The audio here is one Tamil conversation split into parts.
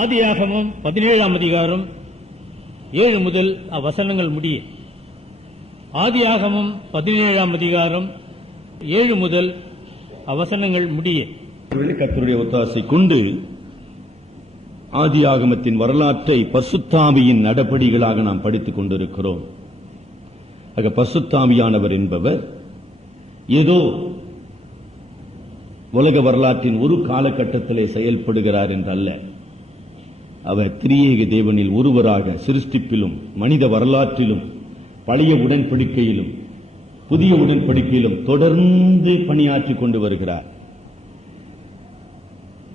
ஆதியாகமம் 17ஆம் அதிகாரம் 7 முதல் வசனங்கள் முடிய. ஆதியாகமம் 17ஆம் அதிகாரம் 7 முதல் வசனங்கள் முடிய. கர்த்தருடைய ஒத்தாசை கொண்டு ஆதியாகமத்தின் வரலாற்றை பரிசுத்தாவியின் நடபடிகளாக நாம் படித்துக் கொண்டிருக்கிறோம். பரிசுத்தாவியானவர் என்பவர் ஏதோ உலக வரலாற்றின் ஒரு காலகட்டத்திலே செயல்படுகிறார் என்றல்ல. அவர் திரியேக தேவனில் ஒருவராக சிருஷ்டிப்பிலும் மனித வரலாற்றிலும் பழைய உடன்படிக்கையிலும் புதிய உடன்படிக்கையிலும் தொடர்ந்து பணியாற்றிக் கொண்டு வருகிறார்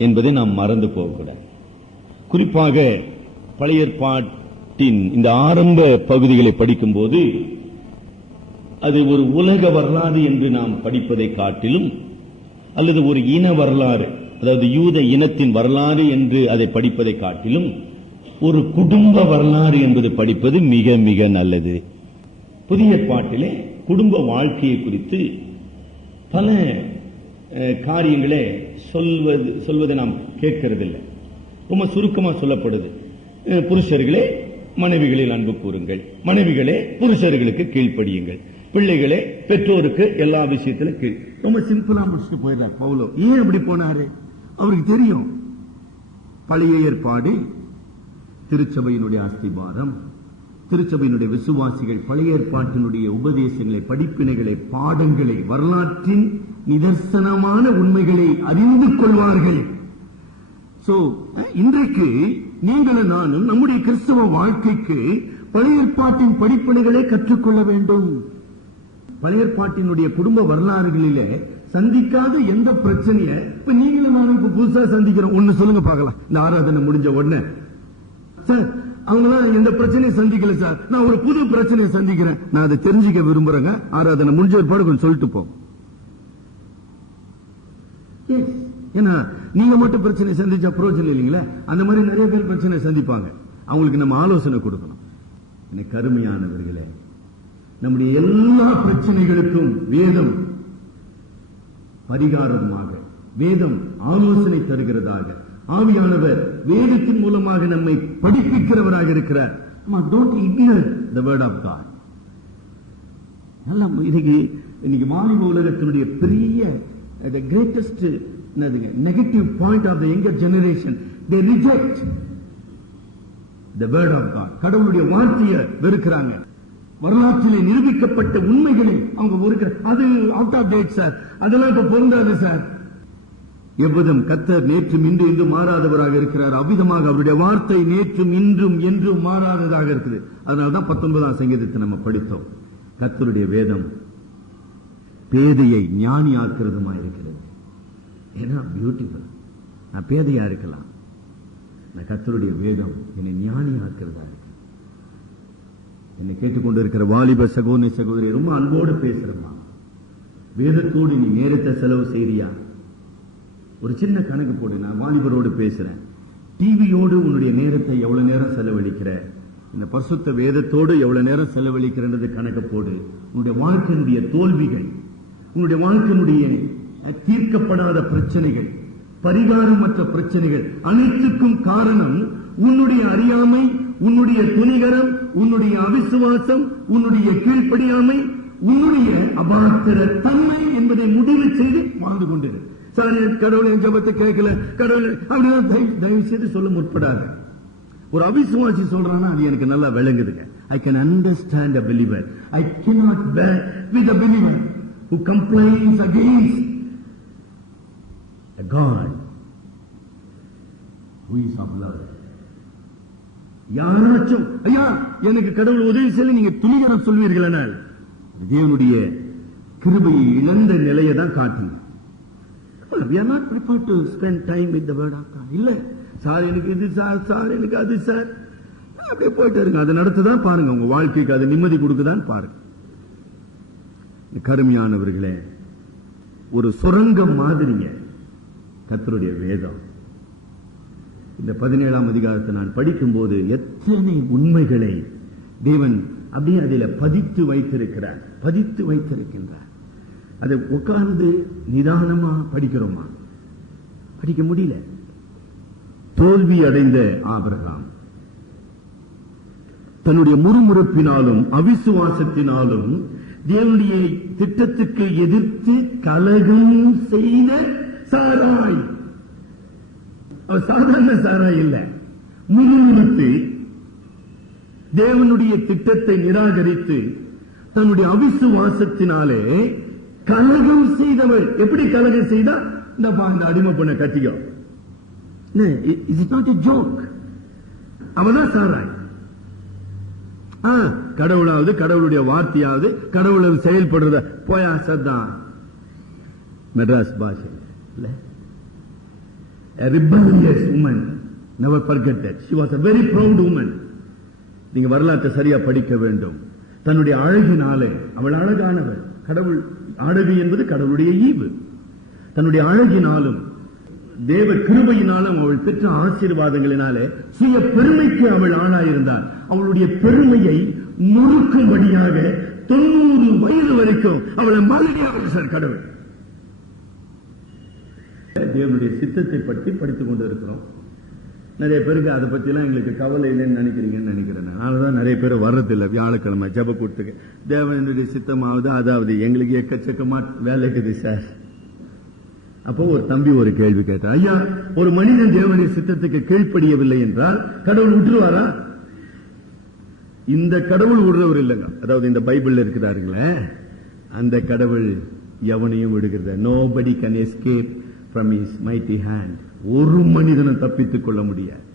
என்பதை நாம் மறந்து போகக்கூடாது. குறிப்பாக பழைய ஏற்பாட்டின் இந்த ஆரம்ப பகுதிகளை படிக்கும் போது அது ஒரு உலக வரலாறு என்று நாம் படிப்பதை காட்டிலும், அல்லது ஒரு இன வரலாறு, அதாவது யூத இனத்தின் வரலாறு என்று அதை படிப்பதை காட்டிலும் ஒரு குடும்ப வரலாறு என்பது படிப்பது மிக மிக நல்லது. புதிய ஏற்பாட்டிலே குடும்ப வாழ்க்கையை குறித்து பல காரியங்களே சொல்வதை நாம் கேட்கிறதில்லை. ரொம்ப சுருக்கமாக சொல்லப்படுது. புருஷர்களே மனைவிகளில் அன்பு கூறுங்கள், மனைவிகளே புருஷர்களுக்கு கீழ்ப்படியுங்கள், பிள்ளைகளே பெற்றோருக்கு எல்லா விஷயத்திலும் கீழ். ரொம்ப சிம்பிளா முடிச்சுட்டு போயிடுறார் பவுலோ. ஏன் அப்படி போனாரு? அவருக்கு தெரியும் பழைய ஏற்பாடு திருச்சபையினுடைய அஸ்திபாரம், திருச்சபையினுடைய விசுவாசிகள் பழைய ஏற்பாட்டினுடைய உபதேசங்களை, படிப்பினைகளை, பாடங்களை, வரலாற்றின் நிதர்சனமான உண்மைகளை அறிந்து கொள்வார்கள். இன்றைக்கு நீங்களும் நானும் நம்முடைய கிறிஸ்தவ வாழ்க்கைக்கு பழைய ஏற்பாட்டின் படிப்பினைகளை கற்றுக்கொள்ள வேண்டும். பழைய ஏற்பாட்டினுடைய குடும்ப வரலாறுகளிலே சந்திக்காத எந்த பிரச்சனைய இப்ப நீங்களும் நானும் இப்ப புதுசா சந்திக்கிறோம். ஒண்ணு சொல்லுங்க பார்க்கலாம். இந்த ஆராதனை முடிஞ்ச உடனே, சார் அவங்களாம் எந்த பிரச்சனையை சந்திக்கல சார், நான் ஒரு புது பிரச்சனையை சந்திக்கிறேன், நான் அதை தெரிஞ்சுக்க விரும்புறேங்க, ஆராதனை முடிஞ்ச ஒரு பாடு கொஞ்சம் சொல்லிட்டு போ. ஏன்னா நீங்க மட்டும் பிரச்சனை சந்திச்சா பிரயோஜனம் இல்லைங்களா? அந்த மாதிரி நிறைய பேர் பிரச்சனை சந்திப்பாங்க. அவங்களுக்கு நம்ம ஆலோசனை கொடுக்கணும். எனக்கு அருமையானவர்களே, நம்முடைய எல்லா பிரச்சனைகளுக்கும் வேதம் பரிகாரமாக, வேதம் ஆலோசனை தருகிறதாக, ஆவியானவர் வேதத்தின் மூலமாக நம்மை படிப்பிக்கிறவராக இருக்கிறார். Don't ignore the word of God. இன்னைக்கு வாலிப உலகத்தினுடைய பெரிய the greatest negative point of the younger generation, they reject the word of God. கடவுளுடைய வார்த்தையை வெறுக்கிறாங்க. வரலாற்றிலே நிரூபிக்கப்பட்ட உண்மைகளை அவங்க அது அவுட் ஆஃப் டேட் சார், அதெல்லாம் இப்ப பொருந்தாது சார். எவ்விதம் கர்த்தர் நேற்றும் இன்று என்றும் மாறாதவராக இருக்கிறார், அவ்விதமாக அவருடைய வார்த்தை நேற்றும் இன்றும் என்றும் மாறாததாக இருக்குது. அதனால்தான் 19ஆம் சங்கீதத்தை நம்ம படித்தோம். கர்த்தருடைய வேதம் பேதையை ஞானி ஆக்கிறதுமா இருக்கிறது. ஏன்னா பியூட்டிஃபுல். நான் பேதையா இருக்கலாம், கர்த்தருடைய வேதம் என்னை ஞானி ஆக்கிறதா இருக்கு. என்னை கேட்டுக்கொண்டிருக்கிற வாலிப சகோதரி சகோதரி, ரொம்ப அன்போடு பேசுறமா, வேதத்தோடு நீ நேரத்தை செலவு செய்றியா? ஒரு சின்ன கணக்கு போடு. நான் வாலிபரோடு பேசுறேன். டிவியோடு உன்னுடைய நேரத்தை எவ்வளவு நேரம் செலவழிக்கிற, இந்த பரிசுத்த வேதத்தோடு எவ்வளவு நேரம் செலவழிக்கிறது கணக்கு போடு. உன்னுடைய வாழ்க்கையினுடைய தோல்விகள், உன்னுடைய வாழ்க்கையினுடைய தீர்க்கப்படாத பிரச்சனைகள், பரிகாரமற்ற பிரச்சனைகள் அனைத்துக்கும் காரணம் உன்னுடைய அறியாமை, உன்னுடைய துணிகரம், உன்னுடைய அவிசுவாசம், உன்னுடைய கீழ்ப்படியாமை, உன்னுடைய அபாத்திர தன்மை என்பதை முடிவு செய்து வாழ்ந்து கொண்டிரு. சார் கடவுளை ஜபத்தை கேட்கல, கடவுள் அப்படிதான் தயவு செய்து சொல்ல முற்படாது. ஒரு அவிசுவாசி சொல்றானா அது எனக்கு நல்லா விளங்குதுங்க. I can understand a believer. I cannot bear with a believer who complains against a God who is of love. யாராச்சும் ஐயா எனக்கு கடவுள் உதவி செய்ய நீங்க துணிகரம் சொல்வீர்கள், தேவனுடைய கிருபையை இழந்த நிலையை தான் காட்டுங்க. We are not prepared to spend time with the word of God. இல்ல சார் எனக்கு இது சார், சார் எனக்கு அது சார், அப்படியே போயிட்டு இருங்க. அதை நடத்துதான் பாருங்க, உங்க வாழ்க்கைக்கு அது நிம்மதி கொடுக்குதான் பாருங்க. கருமையானவர்களே, ஒரு சுரங்கம் மாதிரிங்க கர்த்தருடைய வேதம். இந்த 17ஆம் அதிகாரத்தை நான் படிக்கும் போது எத்தனை உண்மைகளை தேவன் அப்படியே அதில் பதித்து வைத்திருக்கின்றார். அதை உட்கார்ந்து நிதானமா படிக்கிறோமா? படிக்க முடியல. தோல்வி அடைந்த ஆபிரகாம் தன்னுடைய முறுமுறுப்பினாலும் அவிசுவாசத்தினாலும் தேவனுடைய திட்டத்துக்கு எதிர்த்து கலகம் செய்த சாராய். அவர் சாதாரண சாராய் இல்ல, முறுமுறுத்து தேவனுடைய திட்டத்தை நிராகரித்து தன்னுடைய அவிசுவாசத்தினாலே கலகம் செய்தவள். எப்படி கலகம் செய்தா? இந்த அடிமை பண்ண கட்டிக்கோ. அவதான் சாராய். கடவுளாவது கடவுளுடைய வார்த்தையாவது கடவுளை செயல்படுறத போயா சத்தான் மெட்ராஸ் பாஷை. A rebellious woman, never forget that. She was a very proud woman. நீங்க வரலாற்றை சரியா படிக்க வேண்டும். தன்னுடைய அழகினாலே அவள் அழகானவள். கடவுள் அழகு என்பது கடவுளுடைய ஈவு. தன்னுடைய அழகினாலும் தேவ கிருபையினாலும் அவள் பெற்ற ஆசீர்வாதங்களினாலே சுய பெருமைக்கு அவள் ஆளாயிருந்தாள். அவளுடைய பெருமையை நொறுக்கும்படியாக 90 வயது வரைக்கும் அவளை மகிழ்ச்சியாக கடவுள். தேவனுடைய சித்தத்தை பற்றி படித்துக் கொண்டு இருக்கிறோம். நிறைய பேருக்கு அதை பத்தி எல்லாம் எங்களுக்கு கவலை இல்லைன்னு நினைக்கிறீங்கன்னு நினைக்கிறேன். அதனாலதான் நிறைய பேர் வர்றதில்லை. வியாழக்கிழமை ஜப கூட்டுக்கு தேவனுடைய சித்தமாவது அதாவது எங்களுக்கு எக்கச்சக்கமா வேலை இருக்குது சார். அப்போ ஒரு தம்பி ஒரு கேள்வி கேட்டார், ஐயா ஒரு மனிதன் தேவனுடைய சித்தத்துக்கு கீழ்ப்படியவில்லை என்றால் கடவுள் விட்டுருவாரா? இந்த கடவுள் விடுறவர் இல்லைங்க. அதாவது இந்த பைபிள்ல இருக்கிறாருங்களே அந்த கடவுள் எவனையும் விடுகிறது. Nobody can escape from his mighty hand. ஒரு மனிதனும் தப்பித்துக் கொள்ள முடியாது.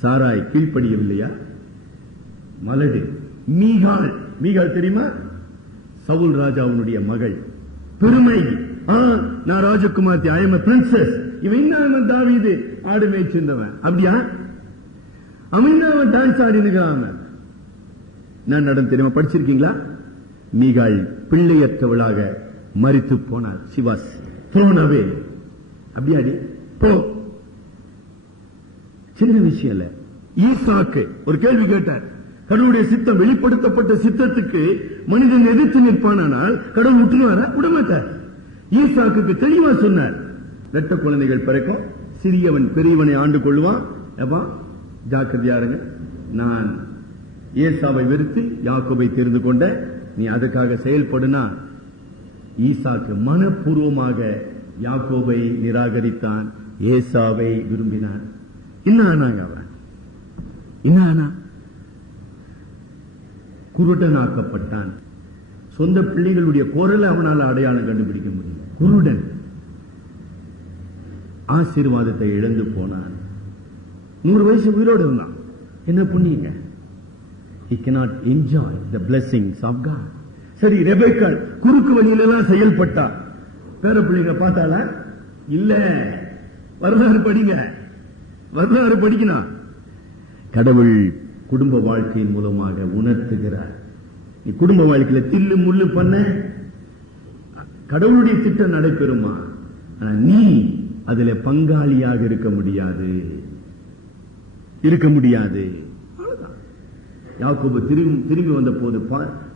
சாராய் கீழ்ப்படியவில்லையா? மலடு மீகாள் தெரியுமா? சவுல் ராஜாவுடைய மகள். பெருமை, நான் ராஜகுமார்த்தி, ஐ எம் எ பிரின்சஸ். இவன் தாவீது ஆடு மேய்ச்சிருந்தவன். அப்படியா? அவன் டான்ஸ் ஆடினுக்காம நான் நடந்து தெரியுமா? படிச்சிருக்கீங்களா? மீகாள் பிள்ளையற்றவளாக மரித்து போனாள். she was thrown away. அப்படியாடி போ. சின்ன விஷயம் இல்ல. ஈசாக்கு ஒரு கேள்வி கேட்டார். கடவுளுடைய சித்தம் வெளிப்படுத்தப்பட்ட சித்தத்துக்கு மனிதன் எதிர்த்து நிற்பானால் கடவுள் விட்டுருவாரா? விடமாட்டார். ஈசாக்கு தெளிவா சொன்னார், இரட்ட குழந்தைகள் பிறக்கும், சிறியவன் பெரியவனை ஆண்டு கொள்வான். ஜாக்கிரதையாருங்க, நான் ஏசாவை வெறுத்து யாக்கோபை தெரிந்து கொண்ட, நீ அதுக்காக செயல்படுனா. ஈசாக்கு மனப்பூர்வமாக யாக்கோபை நிராகரித்தான், ஏசாவை விரும்பினான். என்ன ஆனாங்க? அவன் என்ன ஆனா? குருடனாக்கப்பட்டான். சொந்த பிள்ளைகளுடைய குரலை அவனால் அடையாளம் கண்டுபிடிக்க முடியும். குருடன். ஆசீர்வாதத்தை இழந்து போனான். 100 வயசு உயிரோடு இருந்தான். என்ன புண்ணியங்க? he cannot enjoy the blessings of God. சரி, ரெபெக்காள் குறுக்கு வழியிலெல்லாம் செயல்பட்டா. பேர பிள்ளைங்க பார்த்தாளா? இல்ல. வரலாறு படிங்க, வரலாறு படிக்கணும். கடவுள் குடும்ப வாழ்க்கையின் மூலமாக உணர்த்துகிறார். நீ குடும்ப வாழ்க்கையில தில்லு முள்ளு பண்ண கடவுளுடைய திட்டம் நடைபெறுமா? நீ அதுல பங்காளியாக இருக்க முடியாது. அவ்வளவுதான். யாக்கோபு திரும்பி வந்த போது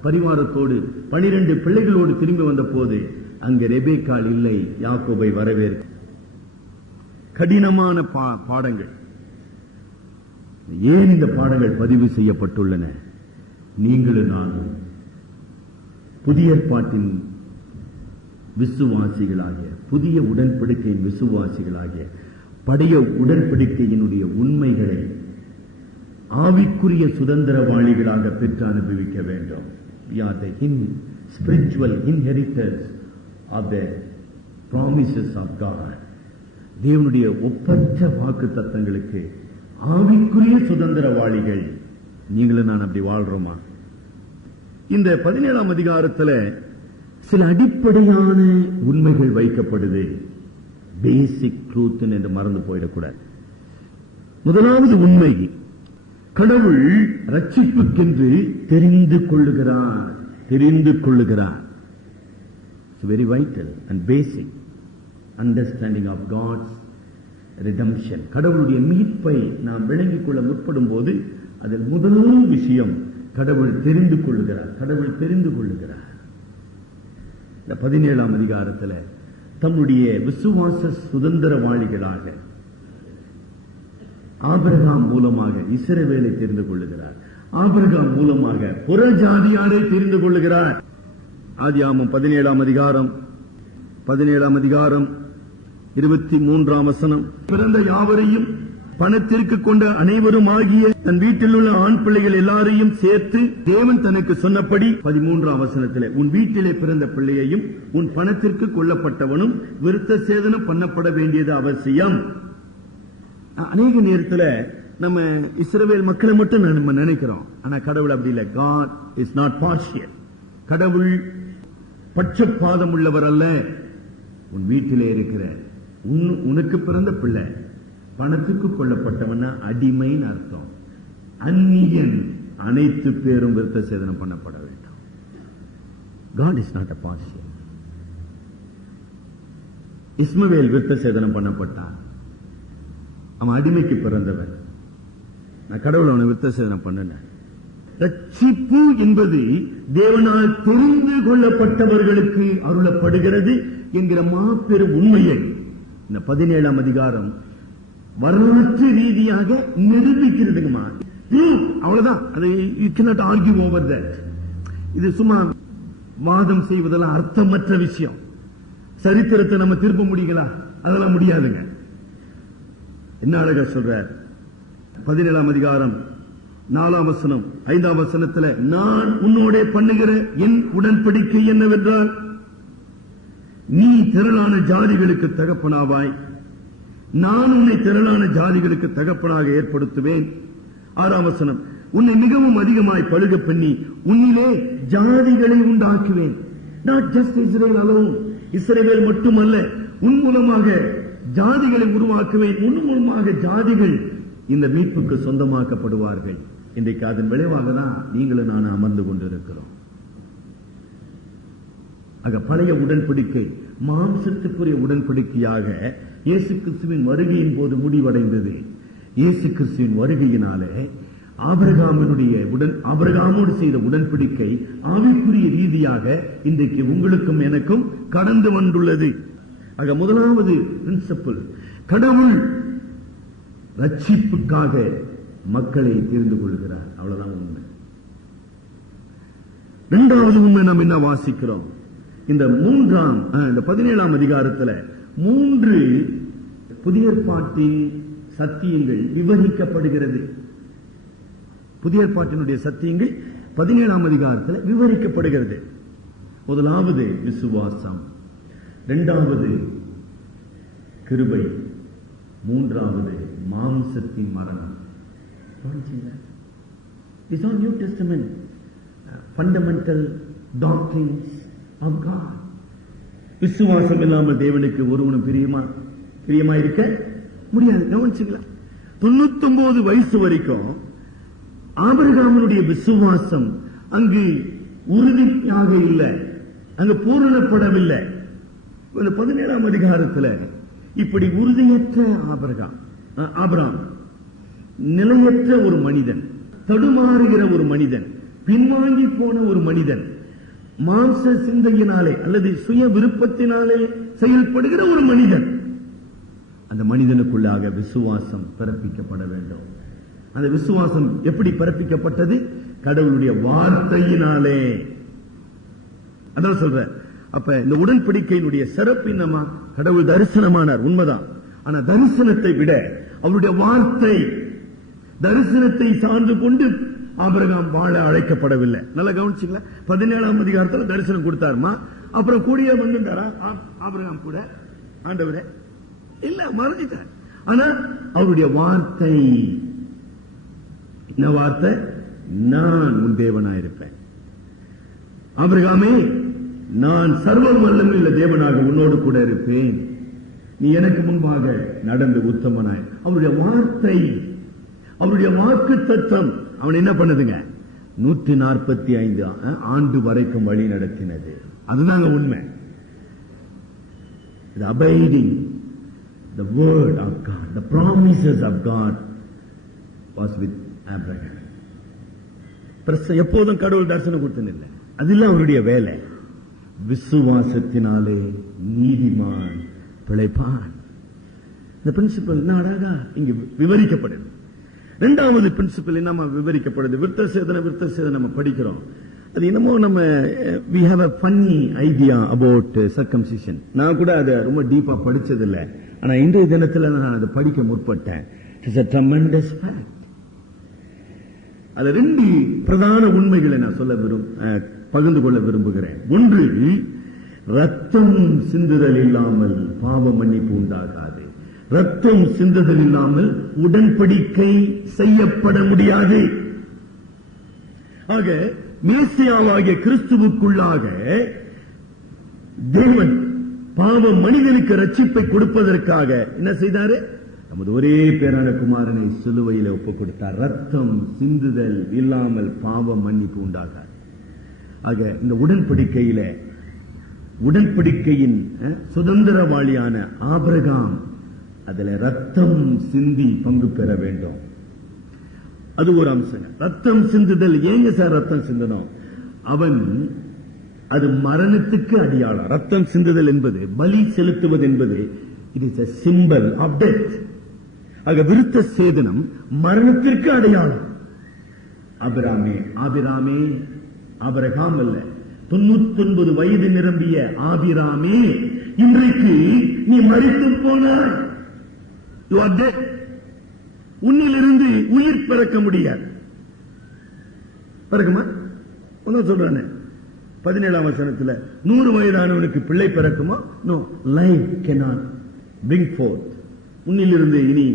பரிவாரத்தோடு 12 பிள்ளைகளோடு திரும்பி வந்த போது அங்க ரெபெக்காள் இல்லை. யாக்கோபை வரவேற்க கடினமான பாடங்கள். ஏன் இந்த பாடங்கள் பதிவு செய்யப்பட்டுள்ளன? நீங்களும் நானும் புதிய ஏற்பாட்டின் விசுவாசிகளாகிய, புதிய உடன்படிக்கையின் விசுவாசிகளாகிய, பழைய உடன்படிக்கையினுடைய உண்மைகளை ஆவிக்குரிய சுதந்திரவாளிகளாக பெற்று அனுபவிக்க வேண்டும். We are the spiritual inheritors of the promises of God. தேவனுடைய ஒப்பற்ற வாக்கு தத்தங்களுக்கு ஆவிக்குரிய சுதந்திரவாளிகள். நீங்களும் நான் அப்படி வாழ்றோமா? இந்த 17ஆம் அதிகாரத்தில் சில அடிப்படையான உண்மைகள் வைக்கப்படுது. பேசிக் ட்ரூத் என்று மறந்து போயிடக்கூடாது. முதலாவது உண்மை, கடவுள் ரட்சிப்புக்கென்று தெரிந்து கொள்ளுகிறார். It's very vital and basic understanding of God's redemption. கடவுளுடைய மீட்பை நாம் விளங்கிக் கொள்ள முற்படும் போது அதில் முதல் விஷயம் கடவுள் தெரிந்து கொள்ளுகிறார். இந்த 17ஆம் அதிகாரத்தில் தம்முடைய விசுவாச சுதந்திரவாளிகளாக ஆபிரகாம் மூலமாக இஸ்ரவேலை தெரிந்து கொள்ளுகிறார். ஆபிரகாம் மூலமாக புறஜாதியாரை தெரிந்து கொள்ளுகிறார். ஆதியாகமம் 17ஆம் அதிகாரம் 23ஆம் வசனம். பிறந்த யாவரையும் பணத்திற்கு கொண்ட அனைவரும் ஆகிய தன் வீட்டில் உள்ள ஆண் பிள்ளைகள் எல்லாரையும் சேர்த்து தேவன் தனக்கு சொன்னபடி 13ஆம் வசனத்திலே உன் வீட்டிலே பிறந்த பிள்ளையையும் உன் பணத்திற்கு கொல்லப்பட்டவனும் விருத்த சேதனம் பண்ணப்பட வேண்டியது அவசியம். அநேக நேரத்தில் நம்ம இஸ்ரவேல் மக்களை மட்டும் நம்ம நினைக்கிறோம். ஆனா கடவுள் அப்படி இல்லை. God is not partial. கடவுள் பட்சபாதம் உள்ளவர் அல்ல. உன் வீட்டிலே இருக்கிற உனக்கு பிறந்த பிள்ளை பணத்துக்கு கொல்லப்பட்டவனா அடிமைன்னு அர்த்தம். அந்நியன் அனைத்து பேரும் விருத்த சேதனம் பண்ணப்பட வேண்டும். God is not a partial. இஸ்மவேல் விருத்த சேதனம் பண்ணப்பட்டான். அவன் அடிமைக்கு பிறந்தவன். நான் கடவுள் அவனை விருத்த சேதனம் பண்ண. ரட்சிப்பு என்பது தேவனால் தெரிந்து கொள்ளப்பட்டவர்களுக்கு அருளப்படுகிறது என்கிற மாபெரும் உண்மையை இந்த 17ஆம் அதிகாரம் வரலாற்று ரீதியாக நிரூபிக்கிறதுமா. அவ்வளவுதான். அதை you cannot argue over that. இது சும்மா வாதம் செய்வதெல்லாம் அர்த்தமற்ற விஷயம். சரித்திரத்தை நம்ம திருப்ப முடியுங்களா? அதெல்லாம் முடியாதுங்க. என்ன அழகா சொல்றார் 17ஆம் அதிகாரம் 4ஆம் வசனம் 5ஆம் வசனத்துல நான் உன்னோட பண்ணுகிற என் உடன்படிக்கை என்னவென்றால் நீ திரளான ஜாதிகளுக்கு தகப்பனாவாய், நான் உன்னை திரளான ஜாதிகளுக்கு தகப்பனாக ஏற்படுத்துவேன். 6ஆம் வசனம் உன்னை மிகவும் அதிகமாய் பழுக பண்ணி உன்னிலே ஜாதிகளை உண்டாக்குவேன். Not just Israel alone. இஸ்ரவேல் மட்டுமல்ல, உன் மூலமாக ஜாதிகளை உருவாக்குவேன். உன் மூலமாக ஜாதிகள் இந்த மீட்புக்கு சொந்தமாக்கப்படுவார்கள். இன்றைக்கு அதன் விளைவாக தான் நீங்களும் நான் அமர்ந்து கொண்டிருக்கிறோம். ஆக பழைய உடன்படிக்கை மாம்சத்துக்குரிய உடன்படிக்கையாக இயேசு கிறிஸ்துவின் வருகையின் போது முடிவடைந்தது. இயேசு கிறிஸ்துவின் வருகையினாலே ஆபிரகாமோடு செய்த உடன்படிக்கை ஆவிக்குரிய ரீதியாக இன்றைக்கு உங்களுக்கும் எனக்கும் கடந்து வந்துள்ளது. ஆக முதலாவது பிரின்சிபிள், கடவுள் ரட்சிப்புக்காக மக்களை தெரிந்து கொள்கிறார். அவ்வளவுதான் உண்மை. இரண்டாவது உண்மை நாம் என்ன வாசிக்கிறோம்? இந்த 17ஆம் அதிகாரத்தில் 3 புதிய ஏற்பாட்டின் சத்தியங்கள் விவரிக்கப்படுகிறது. புதிய ஏற்பாட்டினுடைய சத்தியங்கள் 17ஆம் அதிகாரத்தில் விவரிக்கப்படுகிறது. முதலாவது விசுவாசம், இரண்டாவது கிருபை, மூன்றாவது மாம்சத்தின் மரணம். These are New Testament fundamental doctrines of God. விசுவாசம் இல்லாமல் தேவனுக்கு ஒருவனும் பிரியமா இருக்க முடியாது. கவனிச்சுங்களா? 99 வயசு வரைக்கும் ஆபிரகாமுடைய விசுவாசம் அங்கு உறுதியாக இல்லை, அங்கு பூரணப்படவில்லை. 17ஆம் அதிகாரத்தில் இப்படி உறுதியற்ற ஆபிரகாம், நிலையற்ற ஒரு மனிதன், தடுமாறுகிற ஒரு மனிதன், பின்வாங்கி போன ஒரு மனிதன், மாம்ச சிந்தையினாலே அல்லது சுய விருப்பத்தினாலே செயல்படுகிற ஒரு மனிதன், அந்த மனிதனுக்குள்ளாக விசுவாசம் பிறப்பிக்கப்பட வேண்டும். அந்த விசுவாசம் எப்படி பிறப்பிக்கப்பட்டது? கடவுளுடைய வார்த்தையினாலே. அதான் சொல்ற. அப்ப இந்த உடன்படிக்கையினுடைய சிறப்பு என்னமா? கடவுள் தரிசனமானார், உண்மைதான். ஆனா தரிசனத்தை விட அவருடைய வார்த்தை, தரிசனத்தை சார்ந்து கொண்டு ஆபிரகாம் வாழ அழைக்கப்படவில்லை. நல்லா கவனிச்சுங்களா? 17ஆம் அதிகாரத்தில் தரிசனம் கொடுத்தாருமா, அப்புறம் கூடிய வந்துட்டாரா ஆபிரகாம் கூட? ஆண்டவரே இல்ல, மறந்துட்டார். ஆனா அவருடைய வார்த்தை என்ன வார்த்தை? நான் உன் தேவனாயிருப்பேன். ஆபிரகாமே, நான் சர்வ வல்லமையுள்ள தேவனாக உன்னோடு கூட இருப்பேன், நீ எனக்கு முன்பாக நடந்து உத்தமனாய். அவருடைய வார்த்தை, அவருடைய வாக்கு தத்துவம் அவன் என்ன பண்ணுதுங்க? 145 ஆண்டு வரைக்கும் வழி நடத்தினது. அதுதாங்க உண்மை. The abiding, the word of God, the promises of God was with Abraham. எப்போதும் கடவுள் தரிசனம் கொடுத்ததில்லை, அதில் அவருடைய வேலை. விசுவாசத்தினாலே நீதிமான் பிழைப்பான். இந்த பிரின்சிபல் என்ன அழகா இங்க விவரிக்கப்படுது. இரண்டாவது பிரின்சிபல் என்னமா விவரிக்கப்படுது? விருத்த சேதனம் நம்ம படிக்கிறோம். அது என்னமோ நம்ம we have a funny idea about circumcision. நான் கூட அதை ரொம்ப டீப்பா படிச்சது இல்ல. ஆனா இன்றைய தினத்துல நான் அதை படிக்க முற்பட்டேன். It is a tremendous fact. அது ரெண்டு பிரதான உண்மைகளை நான் பகிர்ந்து கொள்ள விரும்புகிறேன். ஒன்று, ரத்தம் சிந்துதல் இல்லாமல் பாவ மன்னிப்பு உண்டாகாது. ரத்தம் சிந்துதல் இல்லாமல் உடன்படிக்கை செய்யப்பட முடியாது. ஆக மேசியாவாகிய கிறிஸ்துவுக்குள்ளாக தேவன் பாவ மனிதனுக்கு ரட்சிப்பை கொடுப்பதற்காக என்ன செய்தாரு? நமது ஒரே பேரான குமாரனை சிலுவையில ஒப்புக் கொடுத்தார். ரத்தம் சிந்துதல் இல்லாமல் பாவ மன்னிப்பு உண்டாகாது. ஆக இந்த உடன்படிக்கையின் சுதந்திரவாளியான ஆபிரகாம் அதுல ரத்தம் சிந்தி பங்கு பெற வேண்டும். அது ஒரு அம்சம். ரத்தம் சிந்துதல். ஏங்க சார் ரத்தம் சிந்தனும்? அது மரணத்துக்கு அடையாளம். ரத்தம் சிந்துதல் என்பது, பலி செலுத்துவது என்பது, it is a symbol of death. ஆக விருத்த சேதனம் மரணத்திற்கு அடையாளம். ஆபிரகாம் அல்ல, 99 வயது நிரம்பிய ஆபிராமே, இன்றைக்கு நீ மரித்து போனாய். You are dead. உன்னிலிருந்து உயிர் பிறக்க முடியாது. பிறக்குமா? சொல்றானே 17ஆம் வசனத்துல 100 வயதானவனுக்கு பிள்ளை பிறக்குமா? No, life cannot bring forth. உன்னிலிருந்து இனி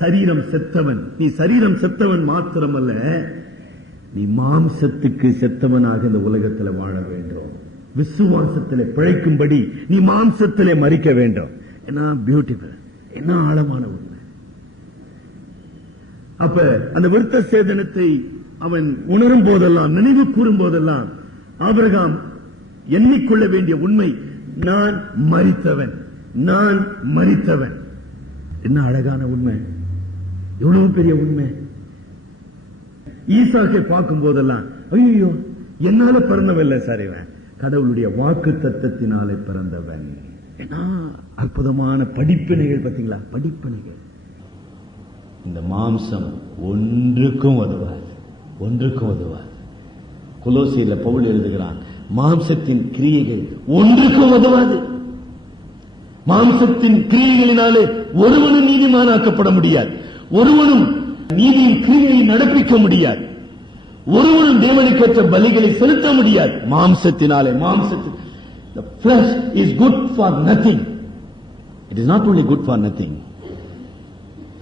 சரீரம் செத்தவன். நீ சரீரம் செத்தவன் மாத்திரமல்ல, நீ மாம்சத்துக்கு செத்தவனாக இந்த உலகத்தில் வாழ வேண்டும். விசுவாசத்திலே பிழைக்கும்படி நீ மாம்சத்திலே மரிக்க வேண்டும். என்ன பியூட்டிஃபுல், என்ன ஆழமான உண்மை. அப்ப அந்த விருத்த சேதனத்தை அவன் உணரும் போதெல்லாம், நினைவு கூறும் போதெல்லாம் ஆபிரகாம் எண்ணிக்கொள்ள வேண்டிய உண்மை, நான் மரித்தவன். என்ன அழகான உண்மை, எவ்வளவு பெரிய உண்மை. ஈசாக்கை பார்க்கும் போதெல்லாம், ஐயோ என்னால பிறந்தவல்ல சார், இவன் கடவுளுடைய வாக்கு தத்தத்தினாலே பிறந்தவன். அற்புதமான படிப்பினைகள். பார்த்தீங்களா? படிப்பினைகள். இந்த மாம்சம் ஒன்றுக்கும் உதவாது. கொலோசியர்ல பவுல் எழுதுகிறான், மாம்சத்தின் கிரியைகள் ஒன்றுக்கும் உதவாது. மாம்சத்தின் கிரியைகளினாலே ஒருவனும் நீதிமானாக்கப்பட முடியாது. ஒருவனும் நீதியின் கிரியையை நடப்பிக்க முடியாது. ஒருவனும் தேவனுக்கேற்ற பலிகளை செலுத்த முடியாது. மாம்சத்தினாலே. The flesh is good for nothing. It is not only good for nothing.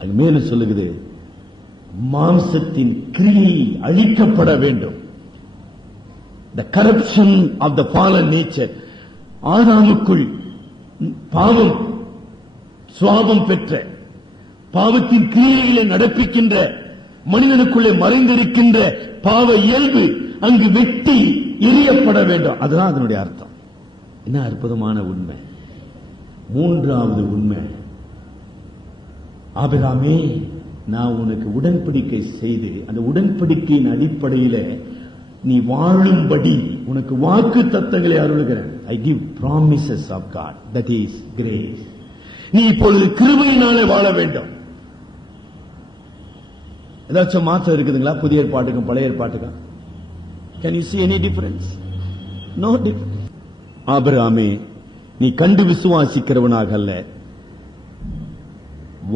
அது மேலும் சொல்லுகிறது, மாம்சத்தின் கிரியை அழிக்கப்பட வேண்டும். The corruption of the fallen nature. ஆதாமுக்குள் பாவம் சுவாபம் பெற்ற, பாவத்தின் கிரியைகளை நடப்பிக்கின்ற மனிதனுக்குள்ளே மறைந்திருக்கின்ற பாவ இயல்பு அங்கு வெட்டி எரியப்பட வேண்டும். அதுதான் அதனுடைய அர்த்தம். என்ன அற்புதமான உண்மை. மூன்றாவது உண்மை, ஆபிரகாமே, நான் உனக்கு உடன்படிக்கை செய்து அந்த உடன்படிக்கையின் அடிப்படையில நீ வாழும்படி உனக்கு வாக்கு தத்தங்களை அருளுகிறேன். I give promises of God, that is grace. நீ இப்பொழுது கிருபையினாலே வாழ வேண்டும். ஏதாச்சும் மாற்றம் இருக்குதுங்களா புதிய ஏற்பாட்டுக்கும் பழைய ஏற்பாட்டுக்கும்? Can you see any difference? No difference. ஆபிரகாமே, நீ கண்டு விசுவாசிக்கிறவனாக அல்ல,